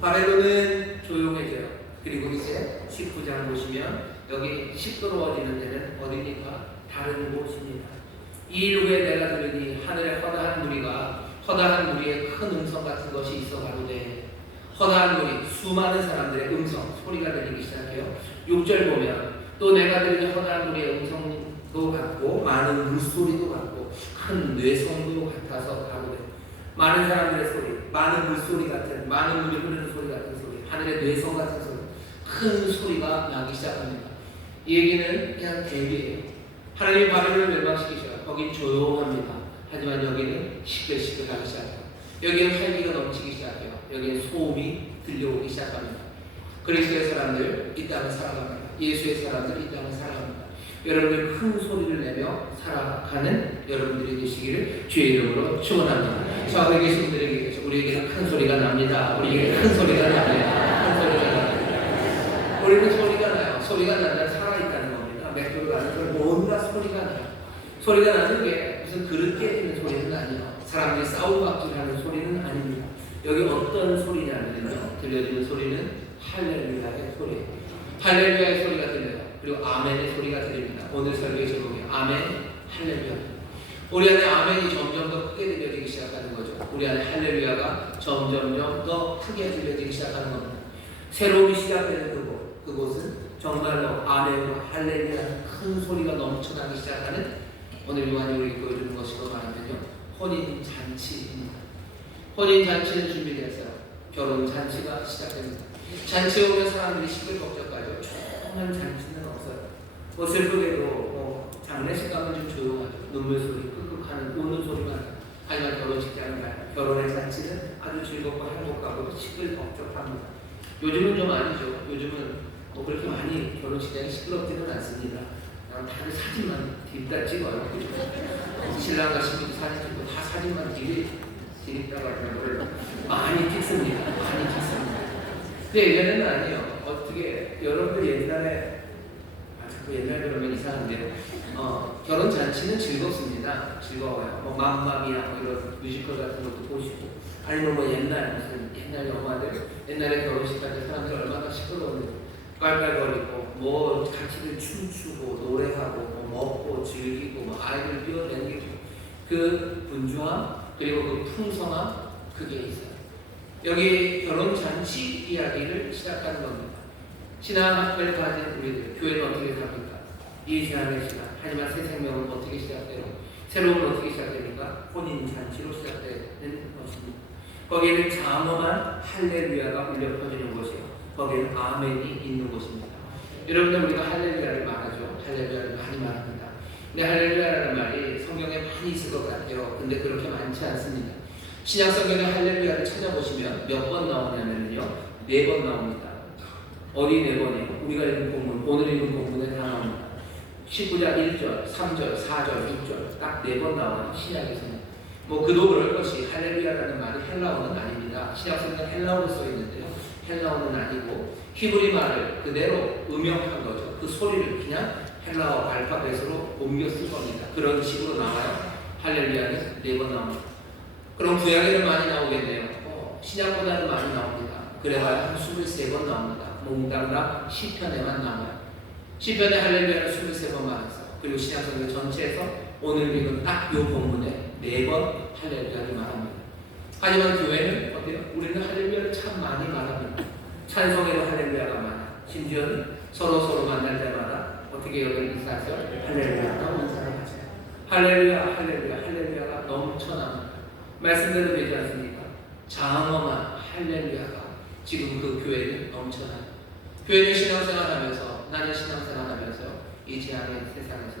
바벨론은 조용해져요. 그리고 이제 19장 보시면 여기 시끄러워지는 데는 어디입니까? 다른 곳입니다. 이 일 후에 내가 들으니 하늘에 허다한 무리의 큰 음성 같은 것이 있어 가로되, 허다한 무리, 수많은 사람들의 음성, 소리가 들리기 시작해요. 6절 보면 또 내가 들으니 허다한 무리의 음성도 같고 많은 물소리도 같고 큰 뇌성도 같아서 가로되, 많은 사람들의 소리, 많은 물소리 같은, 많은 물이 흐르는 소리 같은 소리, 하늘의 뇌성 같은 소리, 큰 소리가 나기 시작합니다. 이 얘기는 그냥 대비예요. 하나님이 바벨론을 멸망시키셔요. 거긴 조용합니다. 하지만 여기는 시끌시끌하기 시작해요. 여기는 활기가 넘치기 시작해요. 여기는 소음이 들려오기 시작합니다. 그리스도의 사람들 이 땅을 살아갑니다. 예수의 사람들 이 땅을 살아갑니다. 여러분이 큰 소리를 내며 살아가는 여러분들이 되시기를 주의 이름으로 축원합니다. 저 앞에 계신 분들에게 우리에게는 큰 소리가 납니다. 우리에게 큰 소리가 납니다. 큰 소리가 납니다. 우리는 소리가 나요. 소리가 나면 살아있다는 겁니다. 맥도를 가는 건 온갖 소리가 나요. 소리가 나는 게 무슨 그릇 깨지는 소리는 아니에요. 사람들이 싸움박질하는 소리는 아닙니다. 여기 어떤 소리냐면요, 들려주는 소리는 할렐루야의 소리예요. 할렐루야의 소리가 들려요. 그리고 아멘의 소리가 들립니다. 오늘 설교의 제목이 아멘, 할렐루야. 우리 안에 아멘이 점점 더 크게 들려지기 시작하는 거죠. 우리 안에 할렐루야가 점점점 더 크게 들려지기 시작하는 겁니다. 새로움이 시작되는 그곳은 정말로 아멘과 할렐루야 큰 소리가 넘쳐나기 시작하는, 오늘 요한이 우리에게 보여주는 것으로 말하면요, 혼인잔치입니다. 혼인잔치는 준비되었어요. 결혼잔치가 시작됩니다. 잔치에 오면 사람들이 시끌벅적하죠. 조용한 잔치는 없어요. 뭐 슬프게도 장례식 가면 좀 조용하죠. 눈물 소리, 끄끄하는 우는 소리만 나요. 하지만 결혼식장은 말이에요. 결혼의 잔치는 아주 즐겁고 행복하고 시끌벅적합니다. 요즘은 좀 아니죠. 요즘은 그렇게 많이 결혼식장이 시끄럽지는 않습니다. 다들 사진만 뒷다 찍어요. 그죠? 신랑과 신부도 사진 찍고 다 사진만 디립다가 많이 찍습니다. 많이 찍습니다. 근데 예전에는 아니에요. 어떻게 여러분들 옛날에, 자꾸 옛날 그러면 이상한데요. 결혼 잔치는 즐겁습니다. 즐거워요. 뭐 맘마미아 이런 뮤지컬 같은 것도 보시고, 아니면 뭐 옛날 무슨 옛날 영화들, 옛날에 결혼식 할 때 사람들 얼마나 시끄러운데 깔깔거리고 뭐 같이들 춤추고 노래하고 뭐 먹고 즐기고 뭐 아이들 뛰어다니고, 그 분주함 그리고 그 풍성함, 그게 있어요. 여기 결혼잔치 이야기를 시작하는 겁니다. 신앙학교를 가진 우리들, 교회는 어떻게 삽니까? 이 제한의 시간, 하지만 새 생명은 어떻게 시작돼요? 새로움은 어떻게 시작됩니까? 혼인잔치로 시작되는 것입니다. 거기에는 장엄한 할렐루야가 울려 퍼지는 것이요, 거기에는 아멘이 있는 곳입니다. 여러분들, 우리가 할렐루야를 말하죠. 할렐루야를 많이 말합니다. 근데 할렐루야라는 말이 성경에 많이 있을 것 같아요. 근데 그렇게 많지 않습니다. 신약 성경의 할렐루야를 찾아보시면 몇 번 나오냐면요, 4번 나옵니다. 어디 4번이에요? 우리가 읽은 본문, 오늘 읽은 본문에 다 나옵니다. 19장 1절, 3절, 4절, 6절 딱 4번 나와요. 신약에서는. 뭐 그도 그럴 것이, 할렐루야라는 말이 헬라어는 아닙니다. 신약 성경에 헬라어로 써 있는데요, 헬라어는 아니고 히브리 말을 그대로 음역한 거죠. 그 소리를 그냥 헬라어 알파벳으로 옮겨 쓴 겁니다. 그런 식으로 나와요. 할렐루야는 4번 나옵니다. 그럼 구약에는 많이 나오겠네요. 신약보다는 많이 나옵니다. 그래봐야 한 23번 나옵니다. 몽땅다 시편에만 나와요. 시편에 할렐루야를 23번만 했어요. 그리고 신약성경 전체에서 오늘 읽은 딱 이 본문에 4번 할렐루야를 말합니다. 하지만 교회는 어때요? 우리는 할렐루야를 참 많이 말합니다. 찬송에도 할렐루야가 많아요. 심지어는 서로 만날 때마다 어떻게 여기 인사하세요? 할렐루야가 인사하세요. 할렐루야, 할렐루야, 할렐루야가 넘쳐납니다. 말씀대로 되지 않습니까? 장엄한 할렐루야가 지금 그 교회는 넘쳐나요. 교회는 신앙생활하면서, 나는 신앙생활하면서 이 제한의 세상에서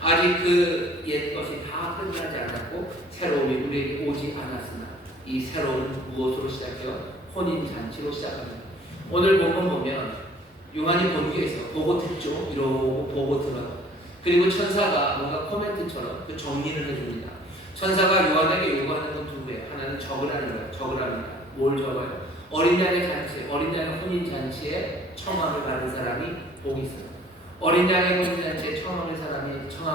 아직 그 옛 것이 다 끝나지 않았고 새로움이 우리에게 오지 않았으나, 이 새로움은 무엇으로 시작해요? 혼인잔치로 시작합니다. 오늘 본문 보면 요한이 본 게 있어요. 보고 듣죠. 이러고 보고 들어요. 그리고 천사가 뭔가 코멘트처럼 그 정리를 해줍니다. 천사가 요한에게 요구하는 건 2개예요. 하나는 적으라는 거예요. 적으랍니다. 뭘 적어요? 어린 양의 잔치, 어린 양의 혼인 잔치에 청함을 받은 사람이 복이 있어요. 어린 양의 혼인 잔치에 청함을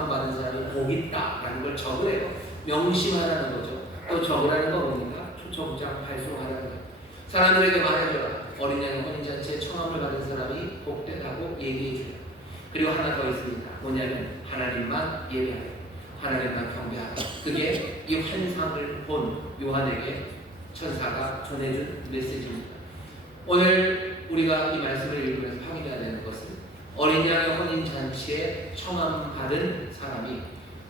받은 사람이 복이 있다라는 걸 적으래요. 명심하라는 거죠. 또 적으라는 거 뭡니까? 초청장 발송하라는 거예요. 사람들에게 말해줘라. 어린 양의 혼인 잔치에 청함을 받은 사람이 복되다고 얘기해줘요. 그리고 하나 더 있습니다. 뭐냐면 하나님만 예배하라. 하나님만 경배하라. 그게 이 환상을 본 요한에게 천사가 전해준 메시지입니다. 오늘 우리가 이 말씀을 읽으면서 확인해야 되는 것은, 어린 양의 혼인 잔치에 청함 받은 사람이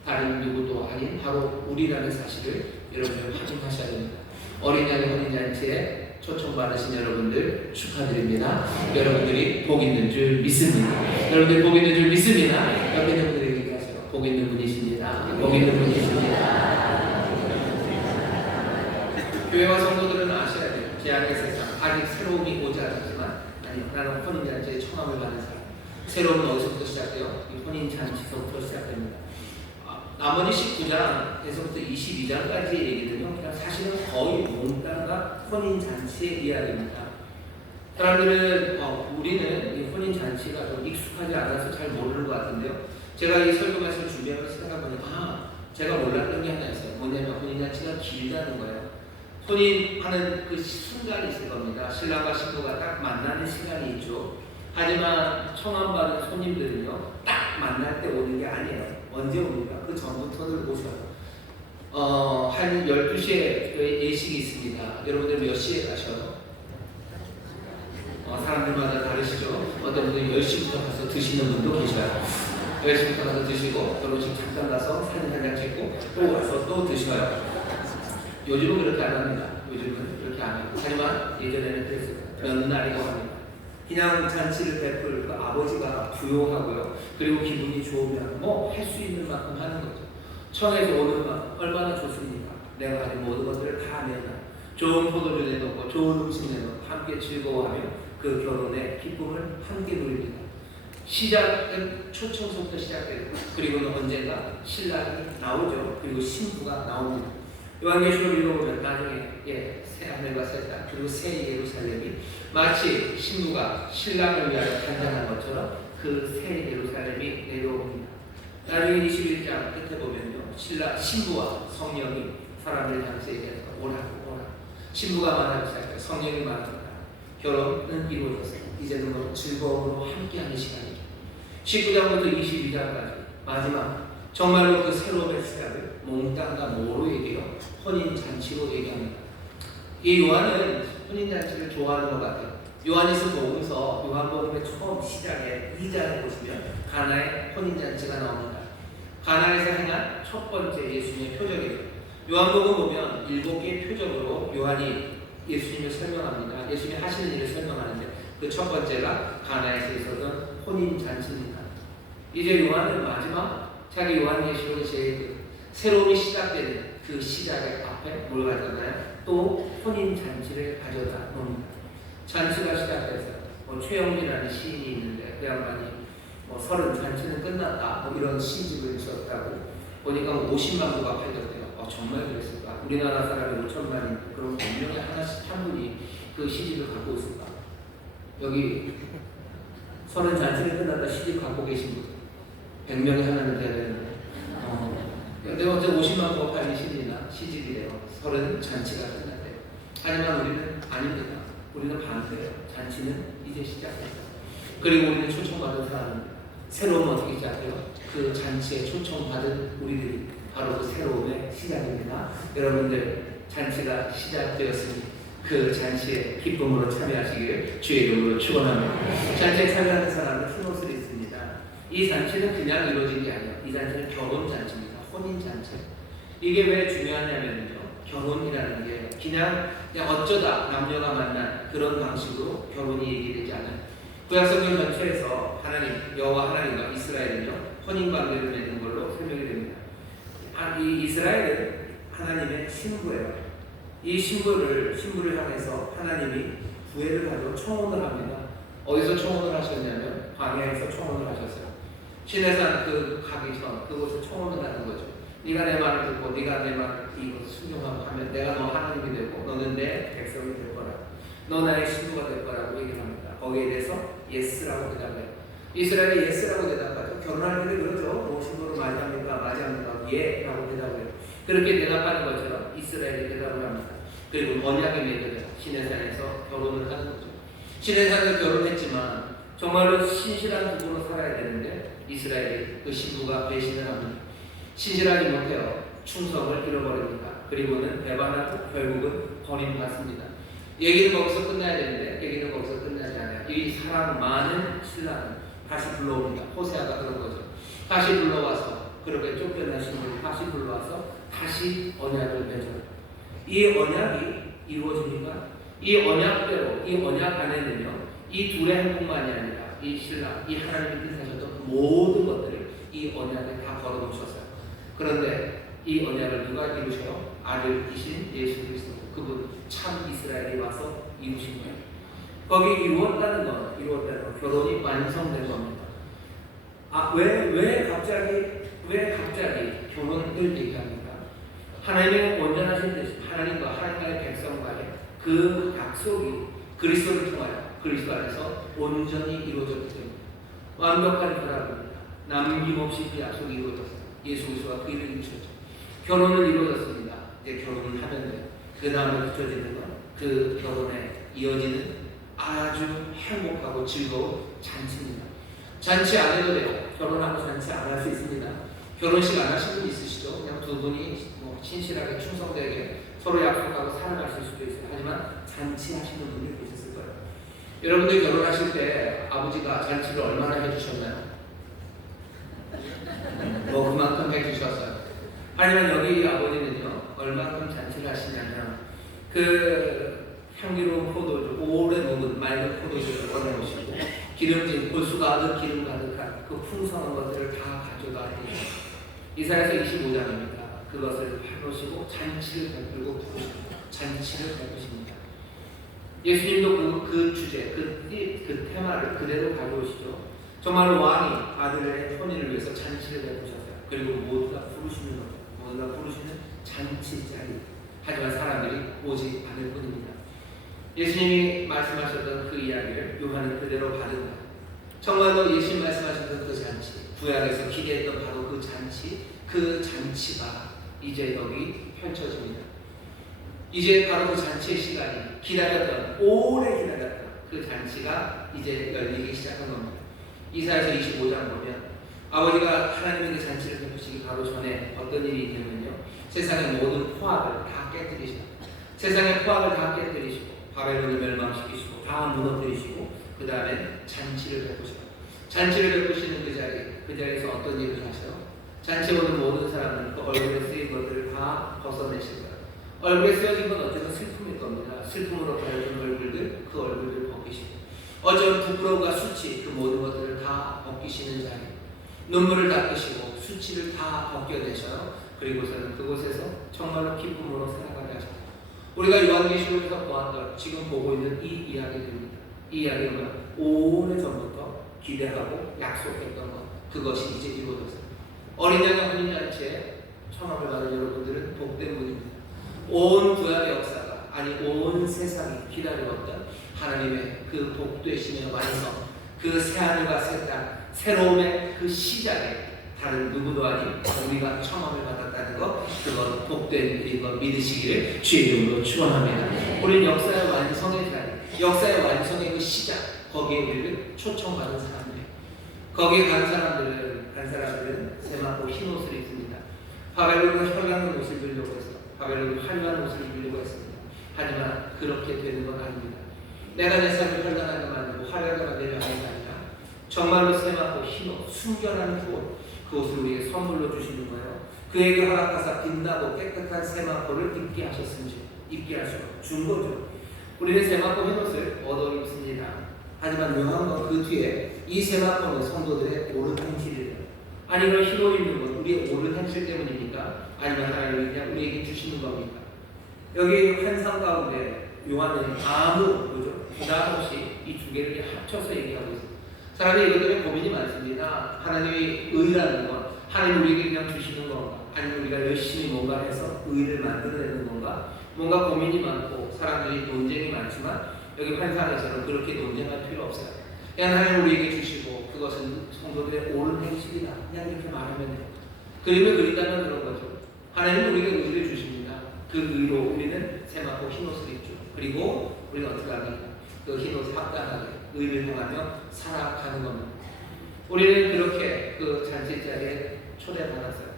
다른 누구도 아닌 바로 우리라는 사실을 여러분들 확인하셔야 됩니다. 어린 양의 혼인 잔치에 초청받으신 여러분들 축하드립니다. 여러분들이 복 있는 줄 믿습니다. 여러분들이 복 있는 줄 믿습니다. 옆에 있는 분들에게 얘기하세요. 복 있는 분이십니다. 복 있는 분이십니다. 교회와 성도들은 아셔야 돼요. 제약의 세상, 아직 새로움이 오지 않았지만, 아니, 나는 혼인잔치에 청함을 받은 사람. 새로움은 어디서부터 시작돼요? 이 혼인잔치서부터 시작됩니다. 나머지 19장에서부터 22장까지의 얘기들은요, 그냥 사실은 거의 몽땅 혼인잔치의 이야기입니다. 사람들은 우리는 이 혼인잔치가 좀 익숙하지 않아서 잘 모르는 것 같은데요. 제가 이 설교 말씀을 준비하면서 생각해보니까 제가 몰랐던 게 하나 있어요. 뭐냐면 혼인잔치가 길다는 거예요. 혼인하는 그 순간이 있을 겁니다. 신랑과 신부가 딱 만나는 시간이 있죠. 하지만 청함받은 손님들은요, 딱 만날 때 오는 게 아니에요. 언제 옵니까? 그 전부터는 오셔요. 한 12시에 예식이 있습니다. 여러분들 몇 시에 가셔요? 사람들마다 다르시죠? 어떤 분들은 10시부터 가서 드시는 분도 계셔요. 10시부터 가서 드시고, 결혼식 잠깐 가서 사진 한 장 찍고, 또 와서 또 드셔요. 요즘은 그렇게 안 합니다. 요즘은 그렇게 안 해요. 하지만 예전에는 그랬어요. 며느날이라고 합니다. 그냥 잔치를 베풀 그 아버지가 부요하고요. 그리고 기분이 좋으면 뭐 할 수 있는 만큼 하는 거죠. 청에서 오는 만 얼마나 좋습니까? 내가 가진 모든 것들을 다 내놔. 좋은 포도주 내놓고 좋은 음식 내놓고 함께 즐거워하며 그 결혼의 기쁨을 함께 누립니다. 시작은 초청부터 시작돼요. 그리고는 언젠가 신랑이 나오죠. 그리고 신부가 나옵니다. 요한계시록 읽어보면 나중에 새 하늘과 새 땅 그리고 새 예루살렘이 마치 신부가 신랑을 위하여 단장한 것처럼 그 새 예루살렘이 내려옵니다. 나중에 21장 끝에 보면요, 신부와 성령이 사람들 향해서 오라. 신부가 말하기 시작해요. 성령이 말합니다. 결혼은 이루어졌어요. 이제는 뭐 즐거움으로 함께하는 시간이죠. 19장부터 22장까지 마지막 정말로 그 새로움의 시작을 몽땅과 뭐로 얘기해요? 혼인잔치로 얘기합니다. 이 요한은 혼인잔치를 좋아하는 것 같아요. 요한일서 복음서 요한복음의 처음 시작에 2장에 보시면 가나의 혼인잔치가 나옵니다. 가나에서 행한 첫 번째 예수님의 표적이에요. 요한복음 보면 7개의 표적으로 요한이 예수님을 설명합니다. 예수님이 하시는 일을 설명하는데 그 첫 번째가 가나에서 있었던 혼인잔치입니다. 이제 요한은 마지막 자기 요한계시록의 제일 새로움이 시작되는 그 시작의 앞에 뭘 가져가나요? 또 혼인잔치를 가져다 놉니다. 잔치가 시작돼서 최영민이라는 시인이 있는데 그 양반이 30 잔치는 끝났다 이런 시집을 썼다고 보니까 50만 부가 팔렸대요. 정말 그랬을까? 우리나라 사람이 5천만인데 그럼 100명에 하나씩 한 분이 그 시집을 갖고 있을까? 여기 30 잔치는 끝났다 시집 갖고 계신 분 100명에 하나는 돼야 되는데 근데 어제 50만 부가 팔린 시집이래요. 30 잔치가 끝났대요. 하지만 우리는 아닙니다. 우리는 반대예요. 잔치는 이제 시작했어요. 그리고 우리는 초청받은 사람입니다. 새로움 어떻게 시작해요? 그 잔치에 초청받은 우리들이 바로 그 새로움의 시작입니다. 여러분들 잔치가 시작되었으니 그 잔치에 기쁨으로 참여하시기를 주의 이름으로 축원합니다. 잔치에 참여하는 사람은 큰 옷을 입습니다. 이 잔치는 그냥 이루어진 게 아니에요. 이 잔치는 결혼 잔치입니다. 혼인 잔치. 이게 왜 중요하냐면요. 결혼이라는 게 그냥 어쩌다 남녀가 만난 그런 방식으로 결혼이 얘기되지 않아요. 구약성경 전체에서 하나님, 여호와 하나님과 이스라엘은요 혼인 관계를 맺는 걸로 설명이 됩니다. 이 이스라엘은 하나님의 신부예요. 이 신부를 향해서 하나님이 구애를 하고 청혼을 합니다. 어디서 청혼을 하셨냐면 광야에서 청혼을 하셨어요. 시내산 가기 전 그곳에 청혼을 하는 거죠. 네가 내 말을 듣고 네가 내 말을 이곳 순종하고 하면 내가 너 하나님이 되고 너는 내 백성이 될 거라. 너 나의 신부가 될 거라고 얘기를 합니다. 거기에 대해서 예스라고 대답해요. 이스라엘이 예스라고 대답하죠. 결혼할 때도 그렇죠. 뭐 신부를 맞이합니까? 예 라고 대답해요. 그렇게 대답하는 것처럼 이스라엘이 대답을 합니다. 그리고 언약의 맺어져 시내산에서 결혼을 하는 거죠. 시내산에서 결혼했지만 정말로 신실한 부부로 살아야 되는데 이스라엘이 그 신부가 배신을 합니다. 신실하지 못해요. 충성을 잃어버립니다. 그리고는 배반하고 결국은 버림받습니다. 얘기는 거기서 끝나야 되는데 얘기는 거기서 끝나지 않아요. 이 사랑 많은 신랑은 다시 불러옵니다. 호세아가 그런 거죠. 다시 불러와서 그렇게 쫓겨난 신부를 다시 불러와서 다시 언약을 맺어요. 이 언약이 이루어집니까? 이 언약대로 이 언약 안에는요 이 둘의 행복만이 아니라 이 신랑, 이 하나님이 뜻하셨던 모든 것들을 이 언약에 다 걸어놓으셨어요. 그런데 이 언약을 누가 이루셔요? 아들이신 예수 그리스도 그분 참 이스라엘이 와서 이루신 거예요. 거기 이루었다는 건 결혼이 완성된 겁니다. 왜 갑자기 결혼을 얘기합니까? 하나님의 온전하신 뜻, 하나님과 하나님의 백성과의 그 약속이 그리스도를 통하여 그리스도 안에서 온전히 이루어졌기 때문에 완벽한 결합입니다. 남김없이 그 약속이 이루어졌어요. 예수 그리스도가 그 일을 이루셨죠. 결혼은 이루어졌습니다. 이제 결혼을 하면 돼요. 그 다음에 붙여지는 건 그 결혼에 이어지는 아주 행복하고 즐거운 잔치입니다. 잔치 안 해도 돼요. 결혼하고 잔치 안 할 수 있습니다. 결혼식 안 하신 분 있으시죠? 그냥 두 분이 뭐 신실하게 충성되게 서로 약속하고 살아가실 수도 있어요. 하지만 잔치 하시는 분이 계셨을 거예요. 여러분들 결혼하실 때 아버지가 잔치를 얼마나 해주셨나요? 뭐 그만큼 해주셨어요. 하지만 여기 아버지는요, 얼마큼 잔치를 하시냐면 그 향기로운 포도주, 오래 먹은 맑은 포도주를 꺼내오시고 기름진 골수 가득 기름 가득한 그 풍성한 것들을 다 가져다 드리시고 이사야서 25장입니다. 그것을 해놓으시고 잔치를 베풀고 부르시고 잔치를 베푸십니다. 예수님도 그 주제, 그 테마를 그대로 가져오시죠. 정말 왕이 아들의 혼인을 위해서 잔치를 베푸셨어요. 그리고 모두가 부르시는 것, 모두가 부르시는 잔치 자리. 하지만 사람들이 오지 않을 뿐입니다. 예수님이 말씀하셨던 그 이야기를 요한은 그대로 받은 거예요. 정말로 예수님 말씀하셨던 그 잔치, 구약에서 기대했던 바로 그 잔치가 이제 여기 펼쳐집니다. 이제 바로 그 잔치의 시간이 오래 기다렸던 그 잔치가 이제 열리기 시작한 겁니다. 이사야서 25장 보면 아버지가 하나님의 그 잔치를 베푸시기 바로 전에 어떤 일이 있냐면요, 세상의 모든 포악을 다 깨뜨리시고 세상의 포악을 다 깨뜨리시고 바벨론을 멸망시키시고 다 무너뜨리시고 그 다음에 잔치를 베푸시고 잔치를 베푸시는 그 자리에서 어떤 일을 하셔요? 잔치에 오는 모든 사람은 그 얼굴에 쓰인 것들을 다 벗어내실 거예요. 얼굴에 쓰여진 건 어쩌면 슬픔일 겁니다. 슬픔으로 가려진 얼굴들, 그 얼굴을 벗기시고 어쩌면 부끄러움과 수치, 그 모든 것들을 다 벗기시는 자리, 눈물을 닦으시고 수치를 다 벗겨내셔요. 그리고서는 그곳에서 정말로 기쁨으로 살아가게 하셔요. 우리가 요한계시록에서 보았던 지금 보고 있는 이 이야기들입니다. 이 이야기는 오래전부터 기대하고 약속했던 것, 그것이 이제 이루어졌어요. 어린 양의 혼인잔치에 청함을 받은 여러분들은 복된 분입니다. 온 구약의 역사가, 아니 온 세상이 기다려왔던 하나님의 그 복되심의 완성, 그 새하늘과 새 땅, 새로움의 그 시작에 다른 누구도 아닌 우리가 청함을 받았다는 것, 그건 복된 일인 것 믿으시기를 주의 이름으로 축원합니다. 우리는 역사의 완성의 자리, 역사의 완성의 그 시작, 거기에 우리를 초청받은 사람들, 거기에 간 사람들은 세마포 흰 옷을 입습니다. 바벨론은 현란한 옷을 입으려고 했어요. 바벨론은 화려한 옷을 입으려고 했습니다. 하지만 그렇게 되는 건 아닙니다. 내가 내 삶을 현란하게 만들고 화려하게 만들려는 게 아니라 정말로 세마포 흰 옷, 순결한 그 옷, 그 옷을 우리에게 선물로 주시는 거예요. 그에게 허락하사 빛나고 깨끗한 세마포를 입게 하셨은지, 입게 하시고 준 거죠. 우리는 세마포 흰 옷을 얻어 입습니다. 하지만 묘한 건 그 뒤에 이 세마포는 성도들의 옳은 행실이에요. 아니 그럼 흰 옷 입는 건 우리의 옳은 행실 때문입니까? 아니면 하나님이 그냥 우리에게 주시는 겁니까? 여기 환상 가운데 요한은 아무 부담 없이 이 두 개를 합쳐서 얘기하고 있습니다. 사람이 이것 때문에 고민이 많습니다. 하나님이 의라는 건 하나님 우리에게 그냥 주시는 건가? 아니면 우리가 열심히 뭔가 해서 의를 만들어내는 건가? 뭔가 고민이 많고 사람들이 논쟁이 많지만 여기 환상에서는 그렇게 논쟁할 필요 없어요. 그냥 하나님 우리에게 주시고 그것은 성도들의 옳은 행실이다. 그냥 이렇게 말하면 돼요. 그림을 그린다면 그런 거죠. 하나님은 우리에게 의를 주십니다. 그 의로 우리는 세마포 흰 옷을 입죠. 그리고 우리는 어떻게 합니까? 그 흰 옷에 합당하게 의를 행하며 살아가는 겁니다. 우리는 그렇게 그 잔치 자리에 초대받았어요.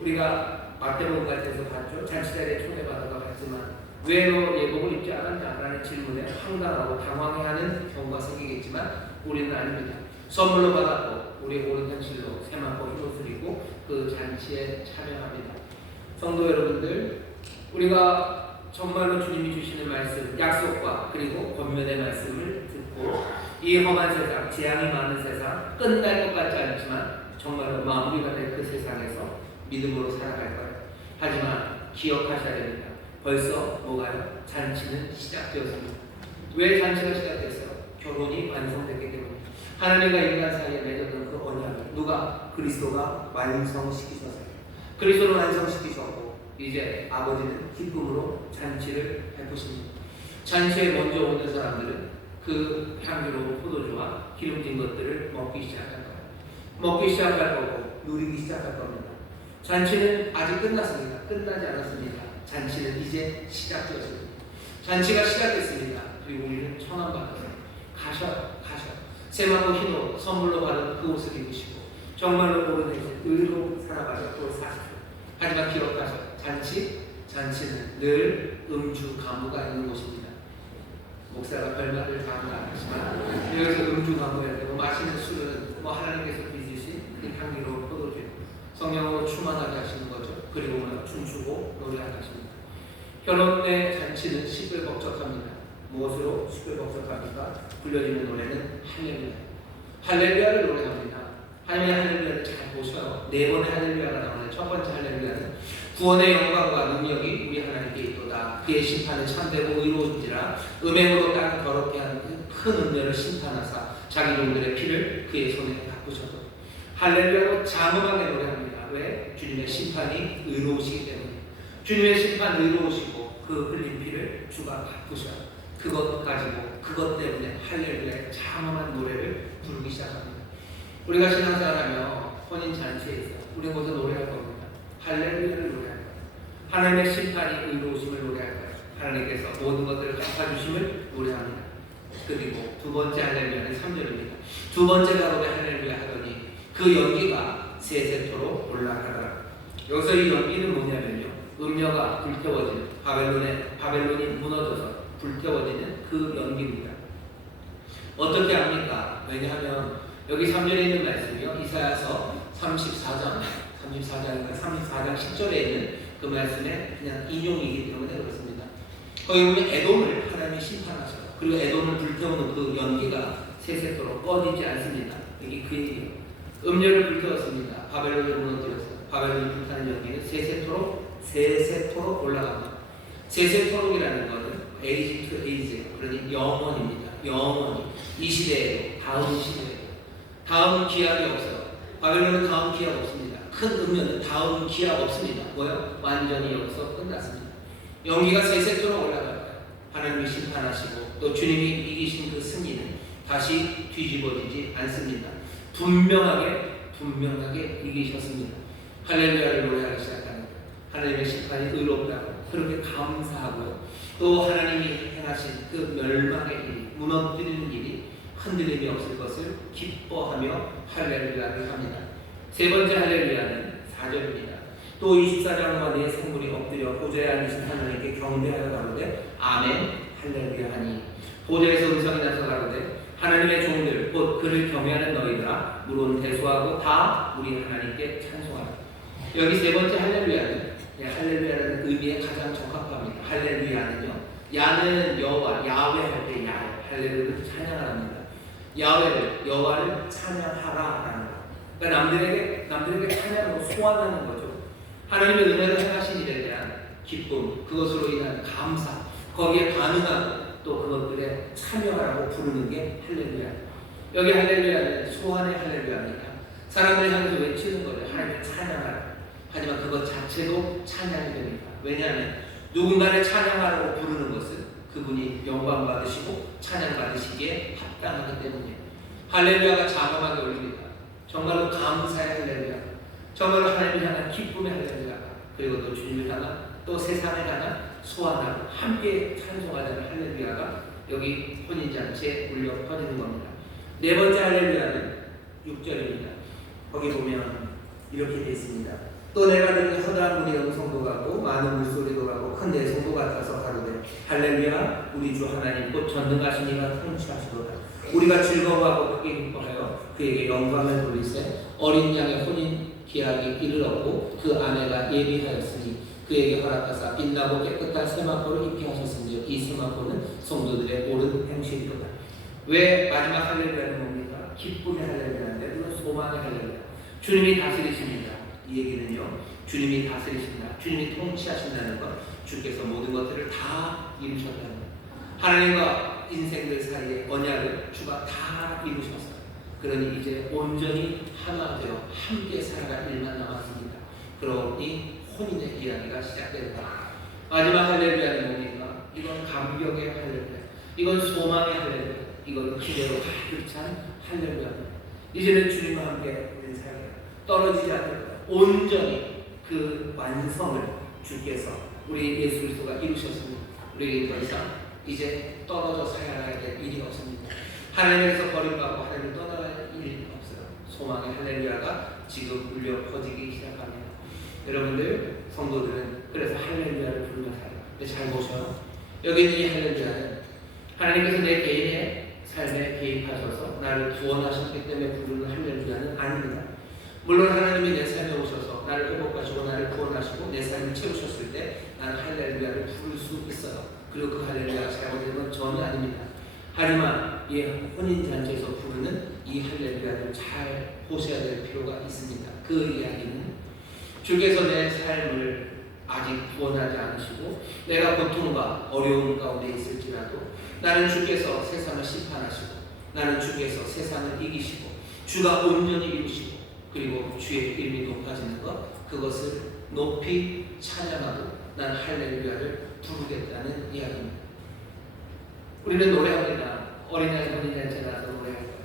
우리가 마태복음 같은 데서 봤죠. 잔치 자리에 초대받아서 갔지만 왜 너 예복을 입지 않았냐라는 질문에 황당하고 당황해하는 경우가 생기겠지만 우리는 아닙니다. 선물로 받았고 우리의 옳은 행실로 세마포 흰 옷을 입고 그 잔치에 참여합니다. 성도 여러분들, 우리가 정말로 주님이 주시는 말씀, 약속과 그리고 권면의 말씀을 듣고 이 험한 세상, 재앙이 많은 세상, 끝날 것 같지 않지만 정말로 마무리가 될 그 세상에서 믿음으로 살아갈 거예요. 하지만 기억하셔야 됩니다. 벌써 뭐가요? 잔치는 시작되었습니다. 왜 잔치가 시작됐어요? 결혼이 완성됐기 때문에. 하나님과 인간 사이에 맺었던 그 언약을 누가? 그리스도가 완성시키셨어요. 그리스도를 완성시키셨고 이제 아버지는 기쁨으로 잔치를 베푸십니다. 잔치에 먼저 오는 사람들은 그 향기로운 포도주와 기름진 것들을 먹기 시작할 거예요. 먹기 시작할 거고 누리기 시작할 겁니다. 잔치는 아직 끝났습니다. 끝나지 않았습니다. 잔치는 이제 시작되었습니다. 잔치가 시작됐습니다. 그리고 우리는 천원받아서 가셔. 세마고 흰옷 선물로 받은 그 옷을 입으시고 정말로 모르는 의로 살아가서 또 사십시오. 하지만 기억하셔. 잔치는 늘 음주 가무가 있는 곳입니다. 목사가 별말을 다 하지만 여기서 음주 가무해야 되고 마시는 술은 하나님께서 빚으신 향기로운 포도주 성령으로 충만하게 하시는 거죠. 그리고 춤추고 노래하게 하십니다. 결혼 때 잔치는 시끌벅적합니다. 무엇으로 시끌벅적합니까? 불려지는 노래는 할렐루야. 할렐루야를 노래합니다. 하나님의 할렐루야를 잘 보셔요. 4번의 할렐루야가 나오는 첫 번째 할렐루야는 구원의 영광과 능력이 우리 하나님께 있도다. 그의 심판은 참되고 의로운지라 음행으로 땅을 더럽게 하는 큰 은혜를 심판하사 자기 종들의 피를 그의 손에 바꾸셔도 할렐루야로 장엄하게 노래합니다. 왜? 주님의 심판이 의로우시기 때문에. 주님의 심판 의로우시고 그 흘린 피를 주가 바꾸셔요. 그것 가지고 그것 때문에 할렐루야의 장엄한 노래를 부르기 시작합니다. 우리가 신앙생활하며 혼인잔치에서 우리는 거기서 노래할 겁니다. 할렐루야를 노래할 거예요. 하나님의 심판이 의로우심을 노래할 거예요. 하나님께서 모든 것들을 갚아주심을 노래합니다. 그리고 두 번째 할렐루야는 3절입니다. 두 번째 가로에 할렐루야 하더니 그 연기가 세세토록 올라가더라. 여기서 이 연기는 뭐냐면요, 음녀가 불태워지는 바벨론이 무너져서 불태워지는 그 연기입니다. 어떻게 합니까? 왜냐하면 여기 3절에 있는 말씀이요, 이사야서 34장인가 34장 10절에 있는 그 말씀의 그냥 인용이기 때문에 그렇습니다. 거기 보면 에돔을 하나님이 심판하셔요. 그리고 에돔을 불태우는 그 연기가 세세토록 꺼지지 않습니다. 이게 그 얘기예요. 음녀를 불태웠습니다. 바벨론을 무너뜨렸어요. 바벨론을 불타는 연기는 세세토록 올라갑니다. 세세토록이라는 것은 에이지 투 에이지, 그러니 영원입니다. 영원히 이 시대에 다음 시대에 다음 기약이 없어요. 바벨론은 다음 기약 없습니다. 큰 음녀는 다음 기약 없습니다. 뭐요? 완전히 여기서 끝났습니다. 연기가 세세토록 올라갈 거예요. 하나님이 심판하시고 또 주님이 이기신 그 승리는 다시 뒤집어지지 않습니다. 분명하게 이기셨습니다. 할렐루야를 노래하기 시작하는 거예요. 하나님의 심판이 의롭다고 그렇게 감사하고요. 또 하나님이 행하신 그 멸망의 일, 무너뜨리는 일이 흔들림이 없을 것을 기뻐하며 할렐루야를 합니다. 세 번째 할렐루야는 4절입니다. 또 24장과 내 생물이 엎드려 보좌에 앉으신 하나님께 경배하여 가로되 아멘 할렐루야 하니 보좌에서 음성이 나서 가로되 하나님의 종들 곧 그를 경외하는 너희들아 물론 대수하고 다 우리 하나님께 찬송하라. 여기 세 번째 할렐루야는 할렐루야라는 의미에 가장 적합합니다. 할렐루야는요, 야는 여호와, 야훼 할 때 야, 할렐루야는 찬양을 합니다. 야훼를, 여호와를 찬양하라라는 거. 그러니까 남들에게 찬양으로 소환하는 거죠. 하나님의 은혜를 행하신 일에 대한 기쁨, 그것으로 인한 감사, 거기에 반응하고 또 그것들에 참여하라고 부르는 게 할렐루야. 여기 할렐루야는 소환의 할렐루야입니다. 사람들이 향해서 외치는 거죠. 하나님을 찬양하라. 하지만 그것 자체도 찬양이 됩니다. 왜냐하면 누군가를 찬양하라고 부르는 것은 그분이 영광 받으시고 찬양 받으시기에 합당하기 때문이에요. 할렐루야가 장엄하게 올립니다. 정말로 감사의 할렐루야, 정말로 하나님을 향한 기쁨의 할렐루야, 그리고 또 주님을 향한 또 세상을 향한 소환하고 함께 찬송하자는 할렐루야가 여기 혼인잔치에 울려 퍼지는 겁니다. 네 번째 할렐루야는 6절입니다. 거기 보면 이렇게 되어 있습니다. 또 내가 들은 허다한 문이 음성도 같고 많은 물소리도 같고 큰 내성도 같아서 가로되 할렐루야 우리 주 하나님 곧 전능하신 이가 통치하시도다. 우리가 즐거워하고 크게 기뻐하여 그에게 영광을 돌리세 어린 양의 혼인 기약이 이르렀고 그 아내가 예비하였으니 그에게 허락하사 빛나고 깨끗한 세마포를 입게 하셨으니 이 세마포는 성도들의 옳은 행실이로다. 왜 마지막 할렐루야는 뭡니까? 기쁨의 할렐루야인데 물론 소망의 할렐루야. 주님이 다스리십니다. 이 얘기는요, 주님이 다스리신다, 주님이 통치하신다는 것, 주께서 모든 것들을 다 이루셨다는 것. 하나님과 인생들 사이의 언약을 주가 다 이루셨어요. 그러니 이제 온전히 하나 되어 함께 살아갈 일만 남았습니다. 그러니 혼인의 이야기가 시작된다. 마지막 할렐루야는 뭡니까? 이건 감격의 할렐루야, 이건 소망의 할렐루야, 이건 기대로 가득 찬 할렐루야입니다. 이제는 주님과 함께 된 삶이에요. 떨어지지 않을 거예요. 온전히 그 완성을 주께서 우리 예수 그리스도가 이루셨습니다. 우리에게 더 이상 이제 떨어져 살아가야 될 일이 없습니다. 하나님에서 버림받고 하나님을 떠나갈 일이 없어요. 소망의 할렐루야가 지금 울려 퍼지기 시작합니다. 여러분들 성도들은 그래서 할렐루야를 부르며 살아요. 근데 잘 보셔요. 여기 있는 이 할렐루야는 하나님께서 내 개인의 삶에 개입하셔서 나를 구원하셨기 때문에 부르는 할렐루야는 아닙니다. 물론 하나님이 내 삶에 오셔서 나를 회복하시고 나를 구원하시고 내 삶을 채우셨을 때 나는 할렐루야를 부를 수 있어요. 그리고 그 할렐루야가 잘못된 건 전혀 아닙니다. 하지만 이 혼인잔치에서 부르는 이 할렐루야를 잘 보셔야 될 필요가 있습니다. 그 이야기는 주께서 내 삶을 아직 구원하지 않으시고 내가 고통과 어려움 가운데 있을지라도 나는 주께서 세상을 심판하시고 나는 주께서 세상을 이기시고 주가 온전히 이루시고 그리고 주의 이름이 높아지는 것 그것을 높이 찬양하고 난 할렐루야를 부르겠다는 이야기입니다. 우리는 노래합니다. 어린아이 혼인잔치에 나서 노래할 거예요.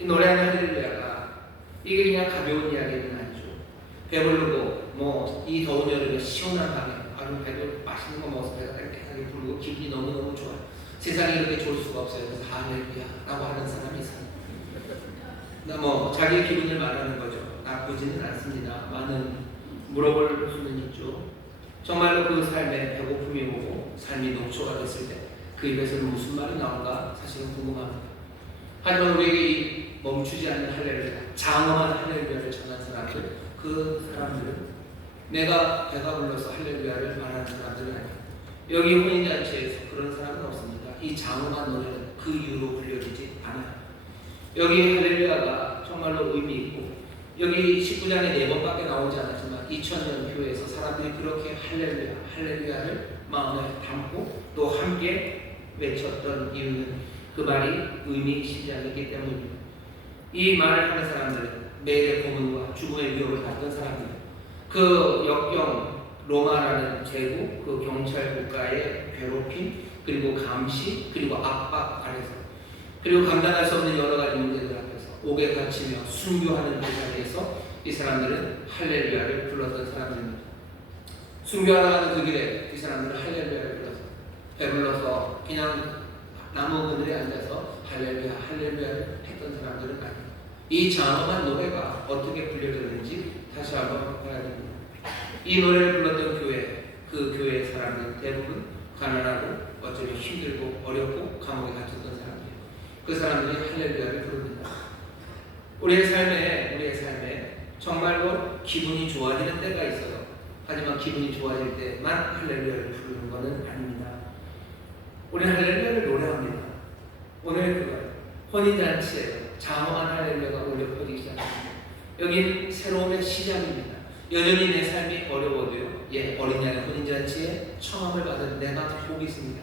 이 노래하는 할렐루야가 이게 그냥 가벼운 이야기는 아니죠. 배부르고 이 더운 여름에 시원한 밤에 아주 배도 맛있는 거 먹어서 배가 깨끗하게 부르고 기분이 너무너무 좋아요. 세상에 이렇게 좋을 수가 없어요. 그래서 할렐루야라고 하는 사람이 있어요. 자기의 기분을 말하는 거죠. 나쁘지는 않습니다. 많은 물어볼 수는 있죠. 정말로 그 삶에 배고픔이 오고 삶이 녹초가 됐을 때 그 입에서 무슨 말이 나올까 사실은 궁금합니다. 하지만 우리에게 멈추지 않는 할렐루야, 장엄한 할렐루야를 전한 사람들, 그 사람들은 내가 배가 불러서 할렐루야를 말하는 사람들은 아니에요. 여기 혼인잔치에서 그런 사람은 없습니다. 이 장엄한 노래는 그 이유로 불려지지 않아요. 여기 할렐루야가 정말로 의미 있고 여기 19장에 4번밖에 나오지 않았지만 2000년 교회에서 사람들이 그렇게 할렐루야를 마음에 담고 또 함께 외쳤던 이유는 그 말이 의미심장했기 때문입니다. 이 말을 하는 사람들은 매일의 고문과 죽음의 위협을 받던 사람들, 그 역경 로마라는 제국, 그 경찰 국가의 괴롭힘, 그리고 감시, 그리고 압박 아래서, 그리고 감당할 수 없는 여러 가지 문제들 앞에서 옥에 갇히며 순교하는 그 자리에서 이 사람들은 할렐루야를 불렀던 사람들입니다. 순교하러 가는 그 길에 이 사람들은 할렐루야를 불러서 배불러서 그냥 나무 그늘에 앉아서 할렐루야를 했던 사람들은 아니에요. 이 장엄한 노래가 어떻게 불려졌는지 다시 한번 봐야 됩니다. 이 노래를 불렀던 교회, 그 교회의 사람들은 대부분 가난하고 어쩌면 힘들고 어렵고 감옥에 갇혔던 사람들이에요. 그 사람들이 할렐루야를 부릅니다. 우리의 삶에 정말로 기분이 좋아지는 때가 있어요. 하지만 기분이 좋아질 때만 할렐루야를 부르는 것은 아닙니다. 우리는 할렐루야를 노래합니다. 오늘 그거예요. 혼인잔치에 장엄한 할렐루야가 울려 퍼지기 시작합니다. 여긴 새로움의 시작입니다. 여전히 내 삶이 어려워도요. 어린 양의 혼인잔치에 청함을 받은 내가 복이 있습니다.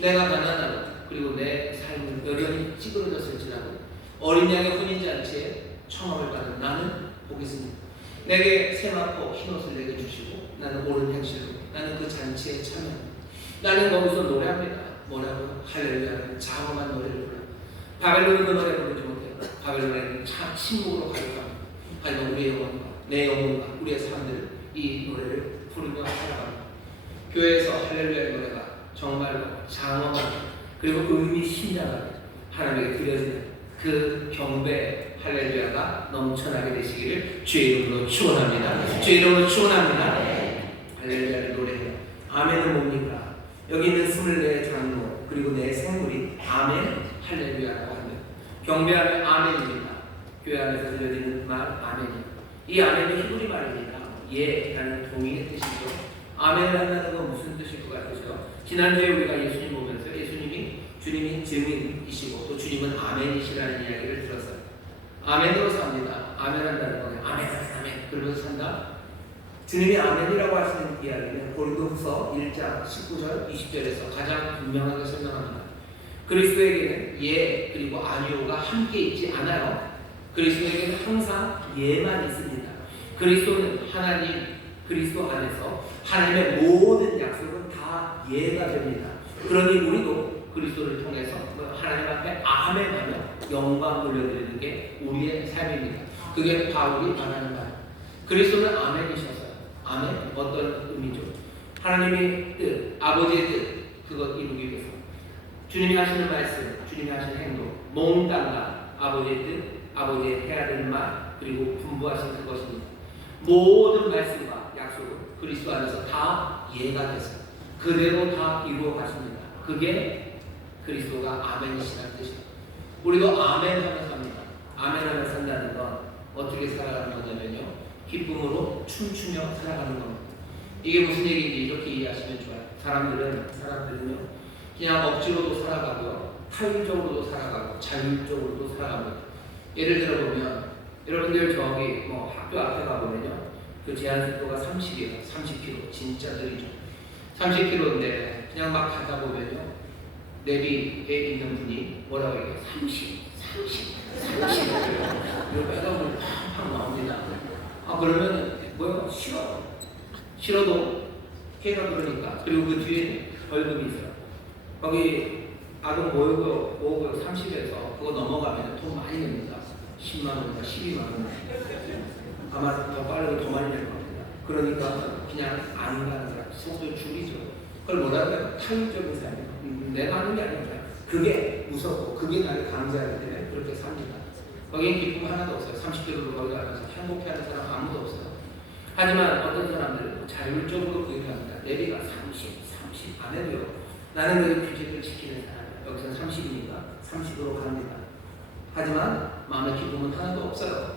내가 가난하고 그리고 내 삶은 여전히 찌그러졌을지라도 어린 양의 혼인잔치에 청함을 받은 나는 복이 있습니다. 내게 세마포 흰옷을 내게 주시고 나는 옳은 행실로 나는 그 잔치에 참여합니다. 나는 거기서 노래합니다. 뭐라고? 할렐루야라는 장엄한 노래를 불러요. 바벨론은 그 노래 부르지 못해요. 바벨론에는 참 침묵으로 가득합니다. 하지만 우리의 영혼과 내 영혼과 우리의 사람들은 이 노래를 부르며 살아갑니다. 교회에서 할렐루야의 노래가 정말로 장엄한 그리고 의미심장한 하나님에게 드려지는 그 경배 할렐루야가 넘쳐나게 되시기를 주의 이름으로 축원합니다. 주의 이름으로 축원합니다. 할렐루야를 노래해요. 아멘은 뭡니까? 여기 있는 24 장로 그리고 내 생물이 아멘 할렐루야라고 합니다. 경배하면 아멘입니다. 교회 안에서 들려지는 말 아멘입니다. 이 아멘은 히브리 말입니다. 예라는 동의의 뜻이죠. 아멘을 한다는 건 무슨 뜻일 것 같으세요? 지난주에 우리가 예수님 보면서 주님이 증인이시고 또 주님은 아멘이시라는 이야기를 들었어요. 아멘으로 삽니다. 아멘 한다는 거는 아멘 그러면서 산다. 주님이 아멘이라고 하시는 이야기는 고린도후서 1장 19절 20절에서 가장 분명하게 설명합니다. 그리스도에게는 예 그리고 아니오가 함께 있지 않아요. 그리스도에게는 항상 예만 있습니다. 그리스도는 하나님 그리스도 안에서 하나님의 모든 약속은 다 예가 됩니다. 그러니 우리도 그리스도를 통해서 하나님 앞에 아멘하며 영광 돌려드리는 게 우리의 삶입니다. 그게 바울이 말하는 말. 그리스도는 아멘이셔서요. 아멘 어떤 의미죠? 하나님의 뜻, 아버지의 뜻 그것 이루기 위해서 주님이 하시는 말씀, 주님이 하시는 행동, 몽땅다 아버지의 뜻, 아버지의 해야 되는 말 그리고 분부하신 그것입니다. 모든 말씀과 약속은 그리스도 안에서 다 이해가 돼서 그대로 다 이루어 가십니다. 그게 그리스도가 아멘이시라는 뜻입니다. 우리도 아멘하며 삽니다. 아멘하며 산다는 건 어떻게 살아가는 거냐면요, 기쁨으로 춤추며 살아가는 겁니다. 이게 무슨 얘기인지 이렇게 이해하시면 좋아요. 사람들은요 그냥 억지로도 살아가고요, 타율적으로도 살아가고 자율적으로도 살아갑니다. 예를 들어 보면 여러분들 저기 뭐 학교 앞에 가보면요 그 제한 속도가 30이에요. 30km 진짜 느리죠. 30km인데 그냥 막 가다 보면요 내비에 있는 분이 뭐라고 해요? 30 이거 빼가면 팍팍 나옵니다. 아 그러면 뭐야? 싫어도 걔가 그러니까. 그리고 그 뒤에 벌금이 있어요. 거기 아동 보호구역 30에서 그거 넘어가면 돈 많이 냅니다. 10만 원인가 12만 원. 아마 더 빠르게 더 많이 낼 겁니다. 그러니까 그냥 안 가는 사람, 속도 줄이죠. 그걸 뭐라 그래요? 타율적인 사람이에요. 내가 하는 게 아닙니다. 그게 무섭고 그게 나를 강제하기 때문에 그렇게 삽니다. 거기엔 기쁨 하나도 없어요. 30km로 거기 가면서 행복해하는 사람 아무도 없어요. 하지만 어떤 사람들은 자율적으로 그 일을 합니다. 내비가 30 안 해도요. 나는 그 규칙을 지키는 사람이에요. 여기서는 30이니까 30으로 갑니다. 하지만 마음의 기쁨은 하나도 없어요.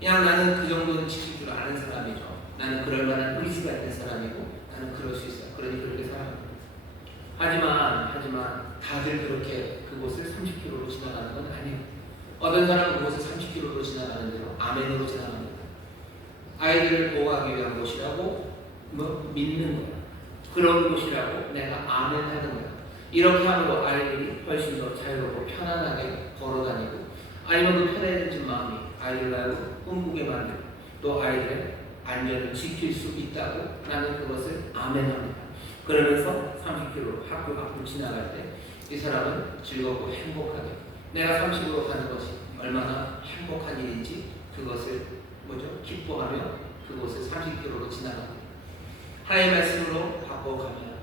그냥 나는 그 정도는 지킬 줄 아는 사람이죠. 나는 그럴 만한 의지가 있는 사람이고 나는 그럴 수 있어요. 그러니 그렇게 살아갑니다. 하지만 다들 그렇게 그곳을 30km로 지나가는 건 아니에요. 어떤 사람은 그곳을 30km로 지나가는 대로 아멘으로 지나갑니다. 아이들을 보호하기 위한 곳이라고 믿는 거야. 그런 곳이라고 내가 아멘 하는 거야. 이렇게 함으로 아이들이 훨씬 더 자유롭고 편안하게 걸어다니고 아니면 그 편해진 마음이 아이들을 꿈꾸게 만들고 또 아이들의 안전을 지킬 수 있다고 나는 그것을 아멘합니다. 그러면서 30km 학교 앞을 지나갈 때 이 사람은 즐겁고 행복하게 내가 30으로 가는 것이 얼마나 행복한 일인지 그것을 기뻐하며 그곳을 30km로 지나갑니다. 하나님의 말씀으로 바꿔가면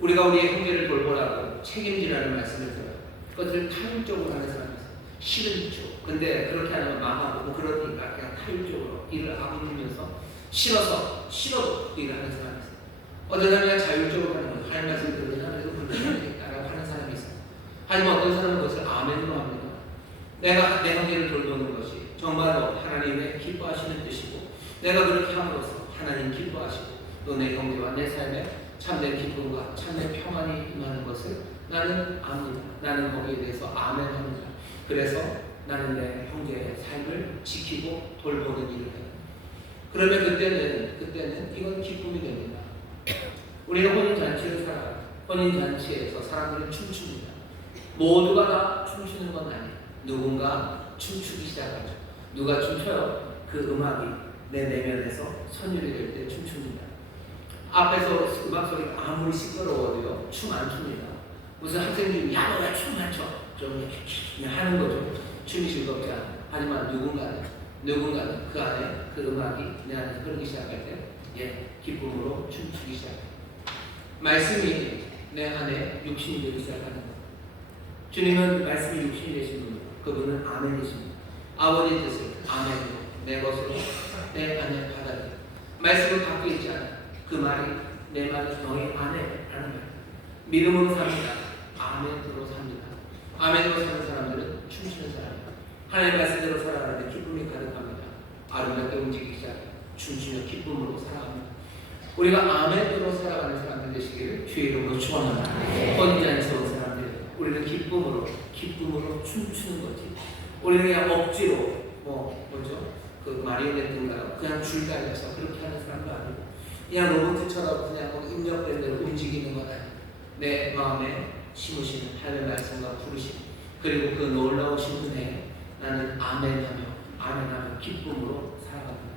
우리가 우리의 형제를 돌보라고 책임지라는 말씀을 들어요. 그것을 타율적으로 하는 사람이 있어요. 싫은 쪽. 근데 그렇게 하면 망하고 그러니까 그냥 타율적으로 일을 아부리면서 싫어도 그 일을 하는 사람이 있어요. 어떤 사람이 자율적으로 하는 건 하나님 말씀을 들으면 그래도 불편하겠다라고 하는 사람이 있어요. 하지만 어떤 사람은 그것을 아멘으로 합니다. 내가 내 형제를 돌보는 것이 정말로 하나님의 기뻐하시는 뜻이고 내가 그렇게 함으로써 하나님 기뻐하시고 또 내 형제와 내 삶에 참된 기쁨과 참된 평안이 임하는 것을 나는 압니다. 나는 거기에 대해서 아멘합니다. 그래서 나는 내 형제의 삶을 지키고 돌보는 일을 해요. 그러면 그때는 이건 기쁨이 됩니다. 우리가 혼인잔치를 살아요. 혼인잔치에서 사람들은 춤춥니다. 모두가 다 춤추는 건 아니에요. 누군가 춤추기 시작하죠. 누가 춤춰요? 그 음악이 내 내면에서 선율이 될 때 춤춥니다. 앞에서 음악 소리가 아무리 시끄러워도요 춤 안 춥니다. 무슨 학생들이 야 너가 춤 안 춰? 좀 그냥 하는 거죠. 춤이 즐겁지 않아요. 하지만 누군가는 그 안에 그 음악이 내 안에 흐르기 시작할 때 기쁨으로 춤추기 시작해요. 말씀이 내 안에 육신이 되기 시작하는 거예요. 주님은 말씀이 육신이 되신 분이고 그분은 아멘이십니다. 아버지의 뜻을 아멘으로 내 것으로 내 안에 받아들여 말씀은 갖고 있지 않아요. 그 말이 내 말이 너희 안에 라는 거예요. 믿음으로 삽니다. 아멘으로 삽니다. 아멘으로 사는 사람들은 춤추는 사람이에요. 하나님의 말씀대로 살아가는데 기쁨이 가득합니다. 아름답게 움직이기 시작해요. 춤추며 기쁨으로 살아갑니다. 우리가 아멘으로 살아가는 사람들 되시기를 주의 이름으로 축원합니다. 혼인잔치에 온 사람들 우리는 기쁨으로 춤추는 거지. 우리는 그냥 억지로 그 마리오네트인가요? 그냥 줄 달려서 그렇게 하는 사람도 아니고 그냥 로봇처럼 그냥 입력된 대로 움직이는 건 아니에요. 내 마음에 심으시는 하나님의 말씀과 부르심 그리고 그 놀라우신 은혜에 나는 아멘하며 기쁨으로 살아갑니다.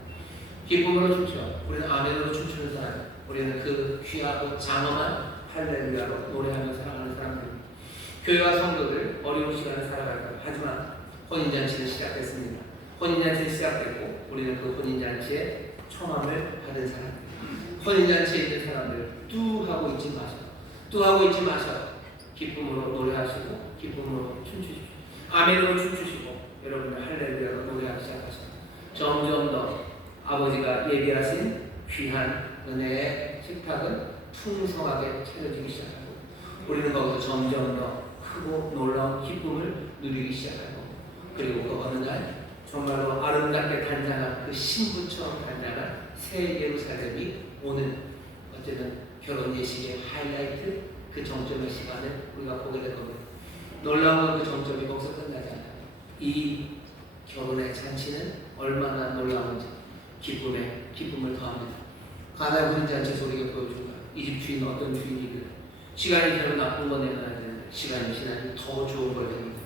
기쁨으로 춤춰. 우리는 아멘으로 춤추는 사람. 우리는 그 귀하고 장엄한 할렐루야로 노래하며 살아가는 사람들입니다. 교회와 성도들 어려운 시간을 살아갈 거예요. 하지만 혼인잔치는 시작됐습니다. 혼인잔치 시작됐고 우리는 그 혼인잔치에 청함을 받은 사람, 혼인잔치에 있는 사람들 뚜하고 있지 마셔. 뚜하고 있지 마셔. 기쁨으로 노래하시고 기쁨으로 춤추십시오. 아멘으로 춤추시고 여러분들 할렐루야로 노래하기 시작하시고 점점 더 아버지가 예비하신 귀한 은혜의 식탁은 풍성하게 차려지기 시작하고 우리는 거기서 점점 더 크고 놀라운 기쁨을 누리기 시작하고 그리고 그 어느 날 정말로 아름답게 단장한 그 신부처럼 단장한 새 예루살렘이 오는 어쨌든 결혼 예식의 하이라이트 그 정점의 시간을 우리가 보게 될 겁니다. 놀라운 그 정점이 거기서 끝나지 않아요. 이 결혼의 잔치는 얼마나 놀라운지 기쁨을 더합니다. 가나의 혼인잔치에서 우리가 보여준 거예요. 이 집 주인 어떤 주인이든 시간이 별로 나쁜 건 내면 안 되는데 시간이 지나니 더 좋은 걸 됩니다.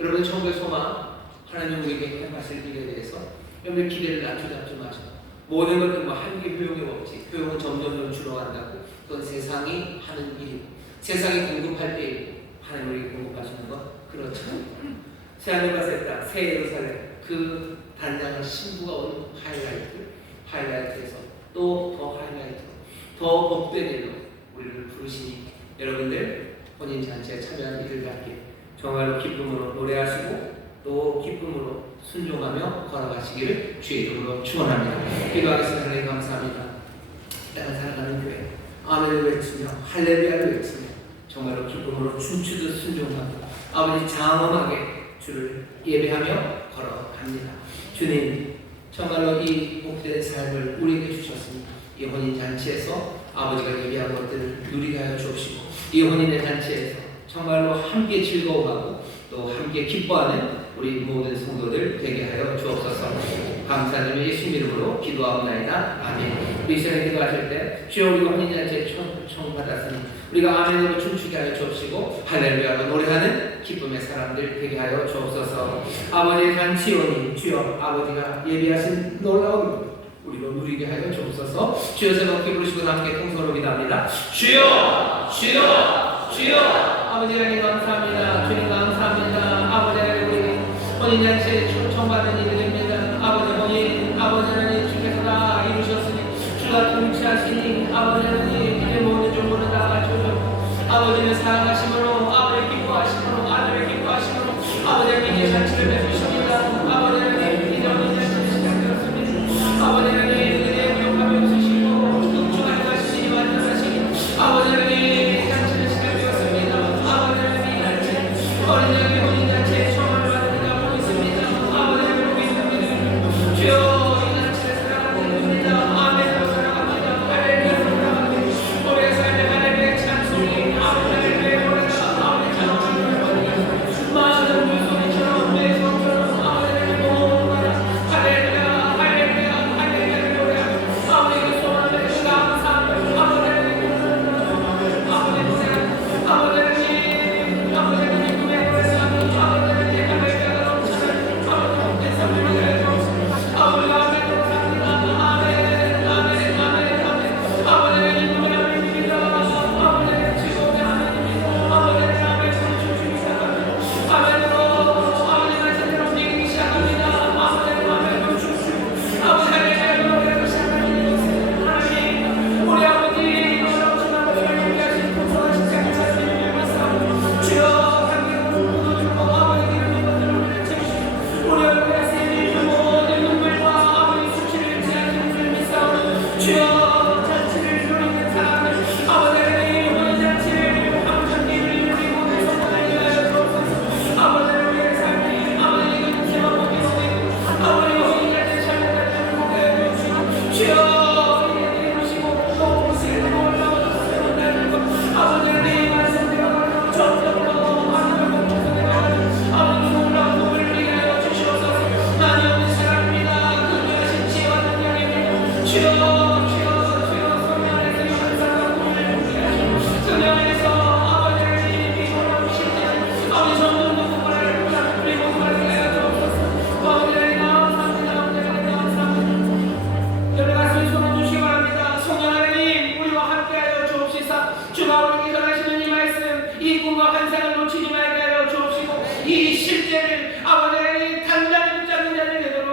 여러분 천국의 소망 하나님 우리에게 해하실 일에 대해서 여러분 기대를 낮추지 마시고 모든 것들 한계 효용이 없지. 효용은 점점 줄어간다고. 그건 세상이 하는 일이고 세상이 공급할 때이고 하나님 우리에게 공급하시는 건 그렇지 않습니다. 새하늘과 새 땅, 새 예루살렘 그 단장한 신부가 오는 하이라이트에서 또 더 하이라이트 더 복된 일로 우리를 부르시니 여러분들 혼인잔치에 참여한 이들 같게 정말로 기쁨으로 노래하시고 또 기쁨으로 순종하며 걸어가시기를 주의 이름으로 축원합니다. 기도하겠습니다. 하나님 감사합니다. 땅을 살아가는 교회 아멘을 외치며 할렐루야를 외치며 정말로 기쁨으로 춤추듯 순종하고 아버지 장엄하게 주를 예배하며 걸어갑니다. 주님 정말로 이 복된 삶을 우리에게 주셨습니다. 이 혼인잔치에서 아버지가 예비한 것들을 누리게 하여 주옵시고 이 혼인의 잔치에서 정말로 함께 즐거워하고 또 함께 기뻐하는 우리 모든 성도들 되게 하여 주옵소서. 감사드리며 예수 이름으로 기도하옵나이다. 아멘. 우리 시간에 기도하실 때 주여 우리가 혼인잔치에 청받았으니 우리가 아멘으로 춤추게 하여 주옵시고 할렐루야로 노래하는 기쁨의 사람들 되게 하여 주옵소서. 아버지의 잔치오니 주여 아버지가 예비하신 놀라운 우리로 누리게 하여 주옵소서. 주여 새롭게 부르시고 함께 통성으로 기도합니다. 주여 주여 주여 아버지 하나님 감사합니다. 주님 감사합니다. 아버지 하나님 우리 혼인잔치에 초청받은 이들입니다. 아버지 혼인 아버지 하나님 주께서 다 이루셨으니 주가 통치하시니 아버지 하나님 이제 모든 정보를 다 갖춰주고 아버지는 사랑하심으로 아버지 기뻐하심으로 아들을 기뻐하심으로 아버지 하나님 이제 잔치를 맺으십니다. 아버지 하나님 이제 혼인잔치를 시작되었습니다. 아버지 하나님 은혜의 무용함이 없으시고 중간에 가시니 완전하시니 아버지 하나님 잔치를 시작되었습니다. 아버지 하나님 잔치 어린아이 혼인잔치에 청원을 받으니까 보고 있습니다. 아버지 하나님 보고 있습니다. 주여 이 잔치를 사랑하는 분입니다. 아멘으로 사랑합니다. 할렐루야로 사랑합니다. 우리의 삶의 하나님의 찬송이 아버지 하나님의 노래가 아버지 찬송이 많은 물소리처럼 내 성처럼 아버지 하나님 모든 나라 할렐루야 할렐루야 할렐루야를 노래하고 아버지의 소원을 감사합니다. 아버지 하나님 아버지 하나님 아버지 하나님 아버지 하나님 꿈에 노래하고 아버지 하나님 할렐루야가 넘쳐나는 아버지 내 삶을 위하여 아버지가 아멘으로 삽니다. 아멘 아멘 아멘 아멘 아버지 하나님 꿈에 아멘입니다. 아버지 하나님 지금의 아멘입니다. 아버지 하나님 아멘으로 춤추기 시작합니다. 아멘으로 아버지 말씀대로 움직이기 시작합니다. 아버지 하나님 아멘으로 춤추고 아버지 하나님 노래를 시작합니다. 하나님 우리 아버지 놀라우신 아버지가 예비하신 풍성하신 장차를 말씀하고 주여 함께 모두 주고 아버지 이름의 것들을 채우시고 우리 얼굴에 세린 모든 눈물과 아버지 수치를 제하시는 줄 믿사오니 주여 잔치를 누리는 사람들 아버지 하나님 혼인잔치를 함께 누리고 내 성공을 위하여 주옵소서. 아버지 우리의 삶이 아버지 이것은 제만 보기 원하고 아버지 혼인잔치 참여자들을 보게 하여 주시고 주여 우리에게 이루시고 또 오시는 놀라운 새로운 것 아버지 하나님 말씀대로 점점 더 하나님을 공격하는 아버지 놀라운 도움을 누리게 하여 주시옵소서. 많이 없는 사람입니다. 근교하신 지혜와 능력입니다. 주여 주여 주여 성령 안에서 영원한 공을 누리게 하시고 성령 안에서 아버지 하나님 미소로 오시는 아버지 점점 더 공부를 우리 공부를 하게 하여 주옵소서. 아버지 하나님 감사합니다. 아버지 하나님 감사합니다. 여러분 가슴에 손을 주시기 바랍니다. 성령 하나님 우리와 함께하여 주옵시사. 주가 우리에게 전하시는 이 말씀 이 꿈과 환상을 놓치지 말게 하여 주옵시고 이 실제를 아버지 하나님 단단히 붙잡는 자들에게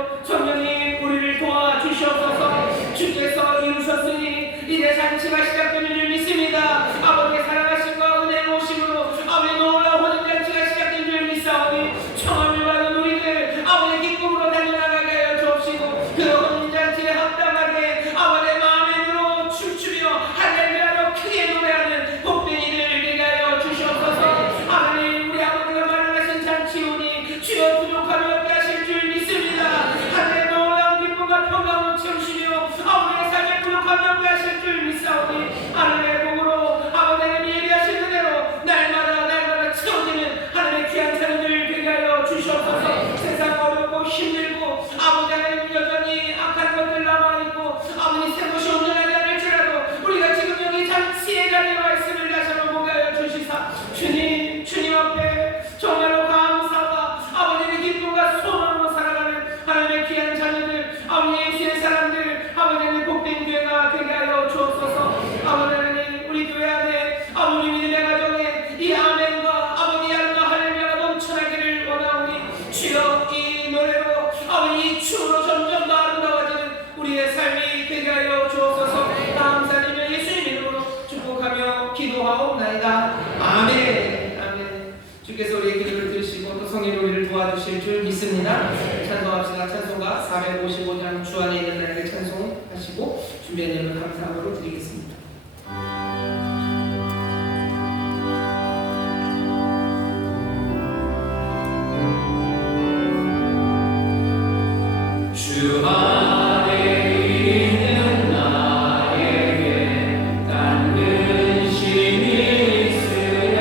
도와주실 줄 믿습니다. 찬송합시다. 찬송가 455장 주 안에 있는 나에게 찬송하시고 준비한 여러분 감사함으로 드리겠습니다. 주 안에 있는 나에게 딴 근심이 있으랴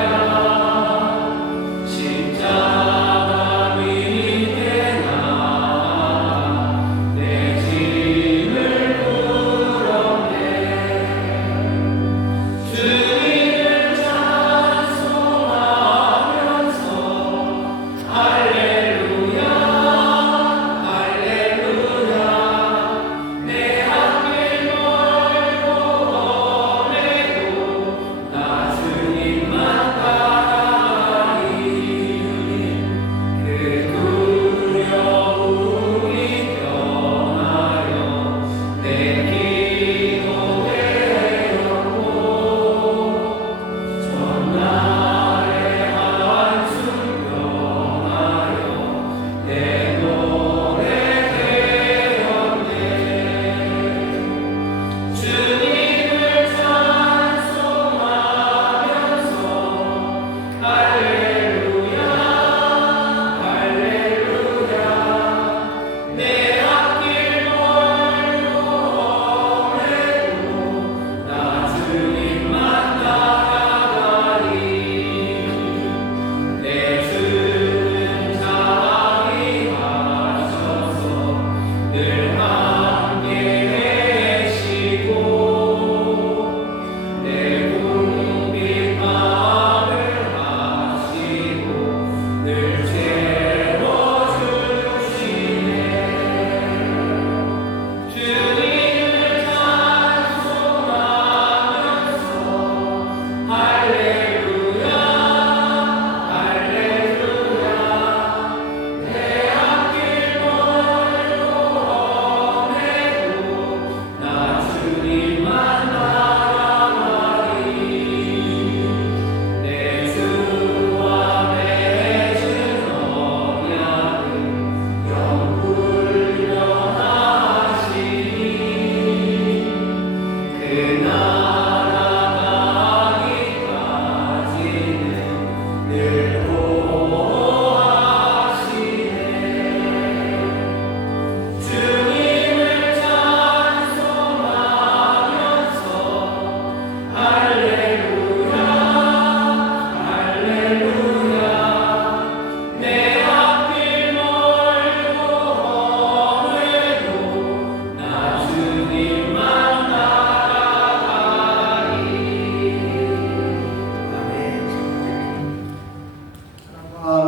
십자가 밑에 나아 내 짐을 풀었네. 주님을 찬송하면서 할렐루야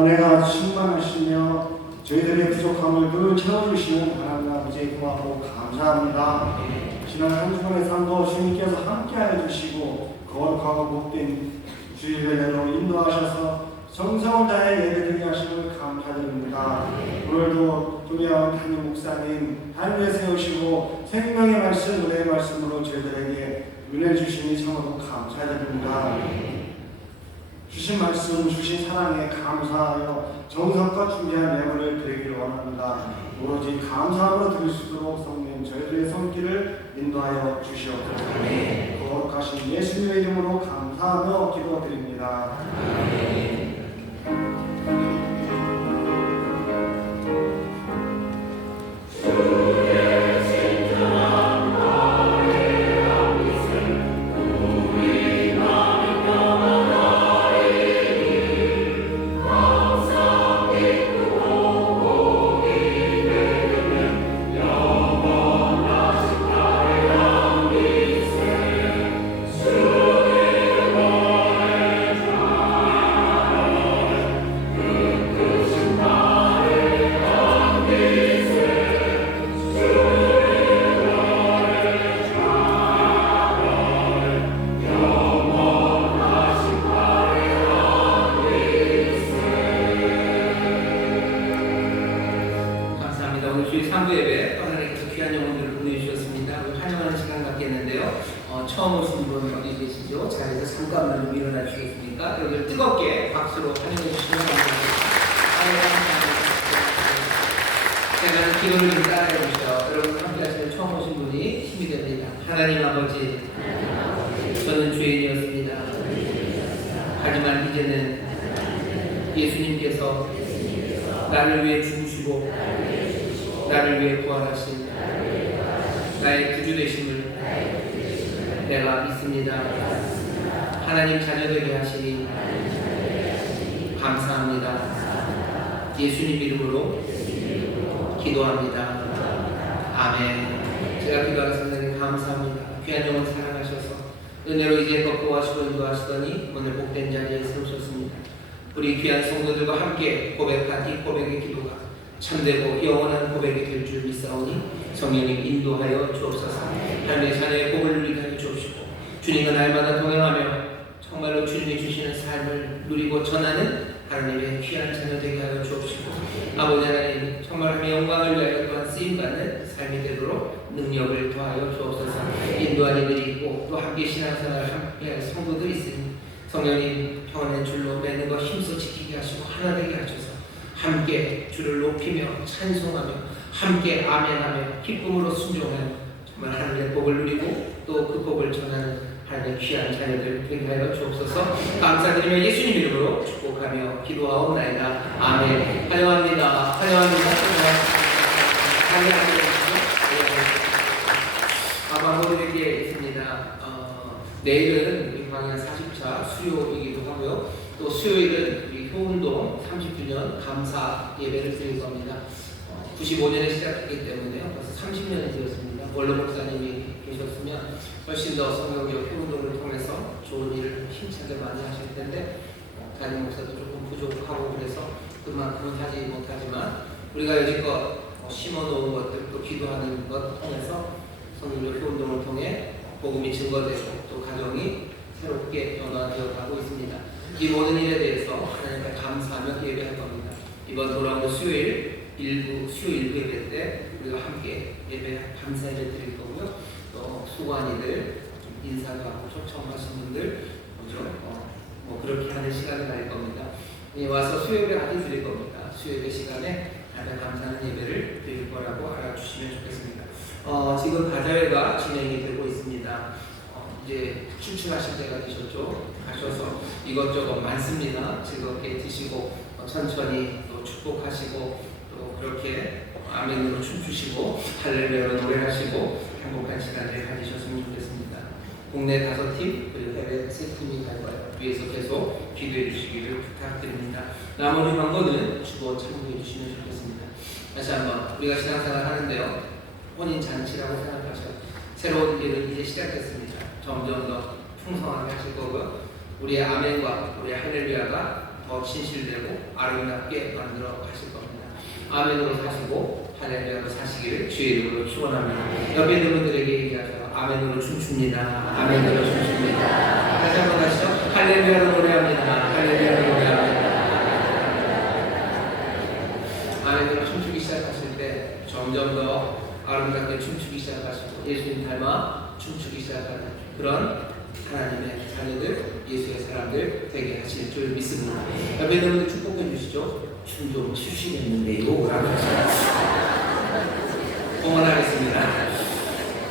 은혜가 충만하시며 저희들의 부족함을 늘 채워주시는 하나님 아버지 고맙고 감사합니다. 지난 한 주간의 삶도 주님께서 함께하여 주시고 거룩하고 복된 주일회로 인도하셔서 정성을 다해 예배드리게 하심을 감사드립니다. 오늘도 존귀한 담임 목사님 담임에 세우시고 생명의 말씀, 은혜의 말씀으로 저희들에게 은혜 주시니 참으로 감사드립니다. 주신 말씀, 주신 사랑에 감사하여 정성껏 준비한 예물을 드리기를 원합니다. 오로지 감사함으로 드릴 수 있도록 성령 저희들의 손길을 인도하여 주시옵소서. 거룩하신 예수님의 이름으로 감사하며 기도드립니다. 기도를 좀 따라해 주시죠. 여러분 함께 하시는 처음 오신 분이 힘이 됩니다. 하나님 아버지, 저는 죄인이었습니다. 하지만 이제는 예수님께서 나를 위해 죽으시고 나를 위해 부활하신 나의 구주 되심을 내가 믿습니다. 하나님 자녀 되게 하시니 감사합니다. 예수님 이름으로 기도합니다. 아멘. 제가 기도하겠습니다. 감사합니다. 귀한 영혼 사랑하셔서 은혜로 이제 걷고하시고 인도하시더니 오늘 복된 자리에 세우셨습니다. 우리 귀한 성도들과 함께 고백한 이 고백의 기도가 참되고 영원한 고백이 될 줄 믿사오니 성령님 인도하여 주옵소서. 하나님의 자녀의 복을 누리게 하여 주옵시고 주님과 날마다 동행하며 정말로 주님이 주시는 삶을 누리고 전하는 하나님의 귀한 자녀 되게 하여 주옵시고 아버지 하나님 정말 하나님의 영광을 위하여 또한 쓰임받는 삶이 되도록 능력을 더하여 주옵소서. 인도한 이들이 있고 또 함께 신앙생활을 함께 할 성도들이 있으니 성령님 평안의 줄로 매는 것 힘써 지키게 하시고 하나 되게 하셔서 함께 주를 높이며 찬송하며 함께 아멘하며 기쁨으로 순종하며 정말 하나님의 복을 누리고 또 그 복을 전하는 하나님의 귀한 자녀들 되게 하여 주옵소서. 감사드리며 예수님 이름으로 축복하며 기도하옵나이다. 아멘. 환영합니다. 환영합니다. 광고드리게 있습니다. 내일은 우리 광야 40차 수요이기도 하고요. 또 수요일은 우리 효운동 30주년 감사 예배를 드릴 겁니다. 95년에 시작했기 때문에 벌써 30년이 되었습니다. 원로 목사님이 계셨으면 훨씬 더 성경적 효운동을 통해서 좋은 일을 힘차게 많이 하실 텐데 담임 목사도 조금 부족하고 그래서 그만큼은 하지 못하지만 우리가 여지껏 심어놓은 것들 또 기도하는 것 통해서 성경적 효운동을 통해 복음이 증거되고 또 가정이 새롭게 변화되어 가고 있습니다. 이 모든 일에 대해서 하나님께 감사하며 예배할 겁니다. 이번 돌아오는 수요일 수요 1부 예배 때 우리가 함께 예배 감사 예배 드릴 거고요. 또 수고한 이들 인사도 하고 초청하신 분들 그렇게 하는 시간이 날 겁니다. 와서 수요 예배 같이 드릴 겁니다. 수요 예배 시간에 하나님 감사하는 예배를 드릴 거라고 알아주시면 좋겠습니다. 지금 바자회가 진행이 되고 있습니다. 이제 출출하실 때가 되셨죠? 가셔서 이것저것 많습니다. 즐겁게 드시고 천천히 또 축복하시고 또 그렇게 아멘으로 춤추시고 할렐루야로 노래하시고 행복한 시간을 가지셨으면 좋겠습니다. 국내 5팀 그리고 해외 3팀이 갈 거예요. 위에서 계속 기도해 주시기를 부탁드립니다. 나머지 광고는 주보 참고해 주시면 좋겠습니다. 다시 한번 우리가 신앙생활 하는데요. 혼인 잔치라고 생각하셔요. 새로운 일을 이제 시작했습니다. 점점 더 풍성하게 하실 거고요. 우리의 아멘과 우리의 할렐루야가 더 진실되고 아름답게 만들어 가실 겁니다. 아멘으로 사시고 할렐루야로 사시기를 주의 이름으로 축원합니다. 옆에 있는 분들에게 얘기하세요. 아멘으로 춤춥니다. 아멘으로 춤춥니다. 다시 한번 가시죠. 할렐루야로 노래합니다. 할렐루야로 노래합니다. 아멘으로 춤추기 시작하실 때 점점 더 아름답게 춤추기 시작하시고 예수님 닮아 춤추기 시작하는 그런 하나님의 자녀들, 예수의 사람들 되게 하실 줄 믿습니다. 옆에 있는 분들 축복해 주시죠. 춤 좀 추시겠는데요. 응원하겠습니다.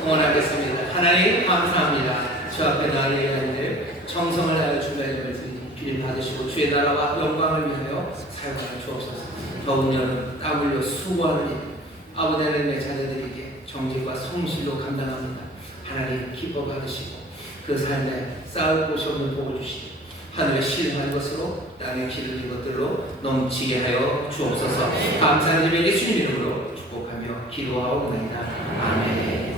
응원하겠습니다. 하나님 감사합니다. 주 앞에 나를 예배하는데 정성을 다하여 준비한 예배를 드리니 기를 받으시고 주의 나라와 영광을 위하여 사용하여 주옵소서. 더운 여름 땀 흘려 수고하는 일 아버지 하나님의 자녀들에게 정직과 성실로 감당합니다. 하나님 기뻐 받으시고 그 삶에 쌓을 곳이 없는 복을 주시고 하늘에 신뢰한 것으로 땅에 기르는 것들로 넘치게 하여 주옵소서. 감사드리며 예수님 이름으로 축복하며 기도하옵나이다. 아멘.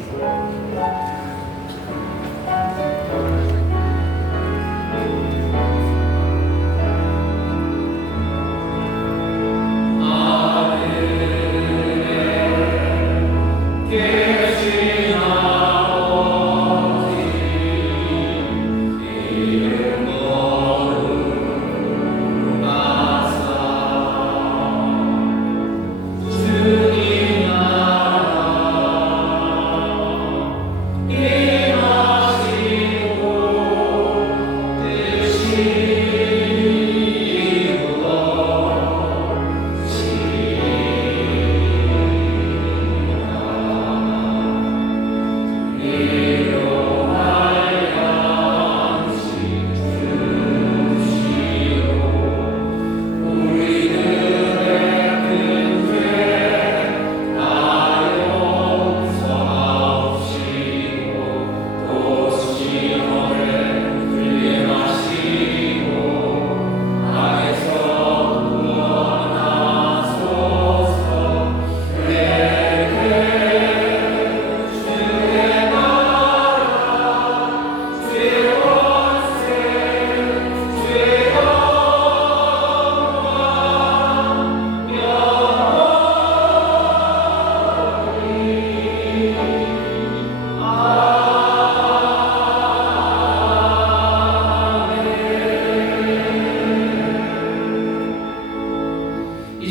주님 나라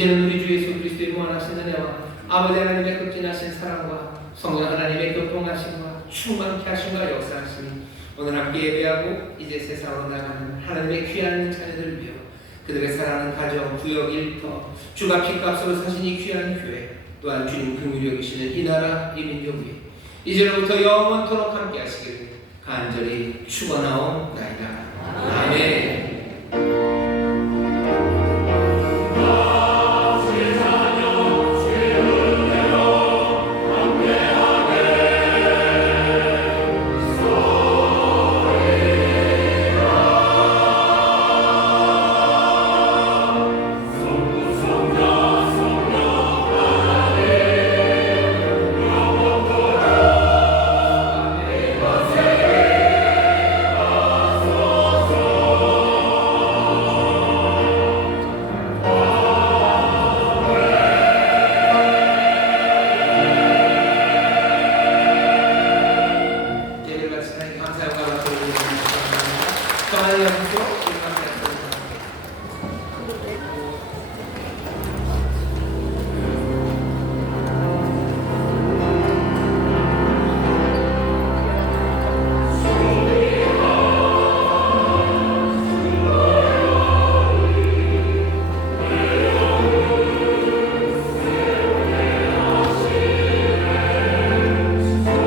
이제는 우리 주 예수 그리스도의 무한하신 은혜와 아버지 하나님의 극진하신 사랑과 성령 하나님의 교통하심과 충만케 하심과 역사하심이 오늘 함께 예배하고 이제 세상으로 나가는 하나님의 귀한 자녀들 위하여 그들의 사랑하는 가정, 구역, 일터, 주가 피값으로 사신 이 귀한 교회 또한 주님 긍휼히 여기시는 이 나라, 이 민족 위에 이제로부터 영원토록 함께 하시기를 간절히 축원하옵나이다. 아멘.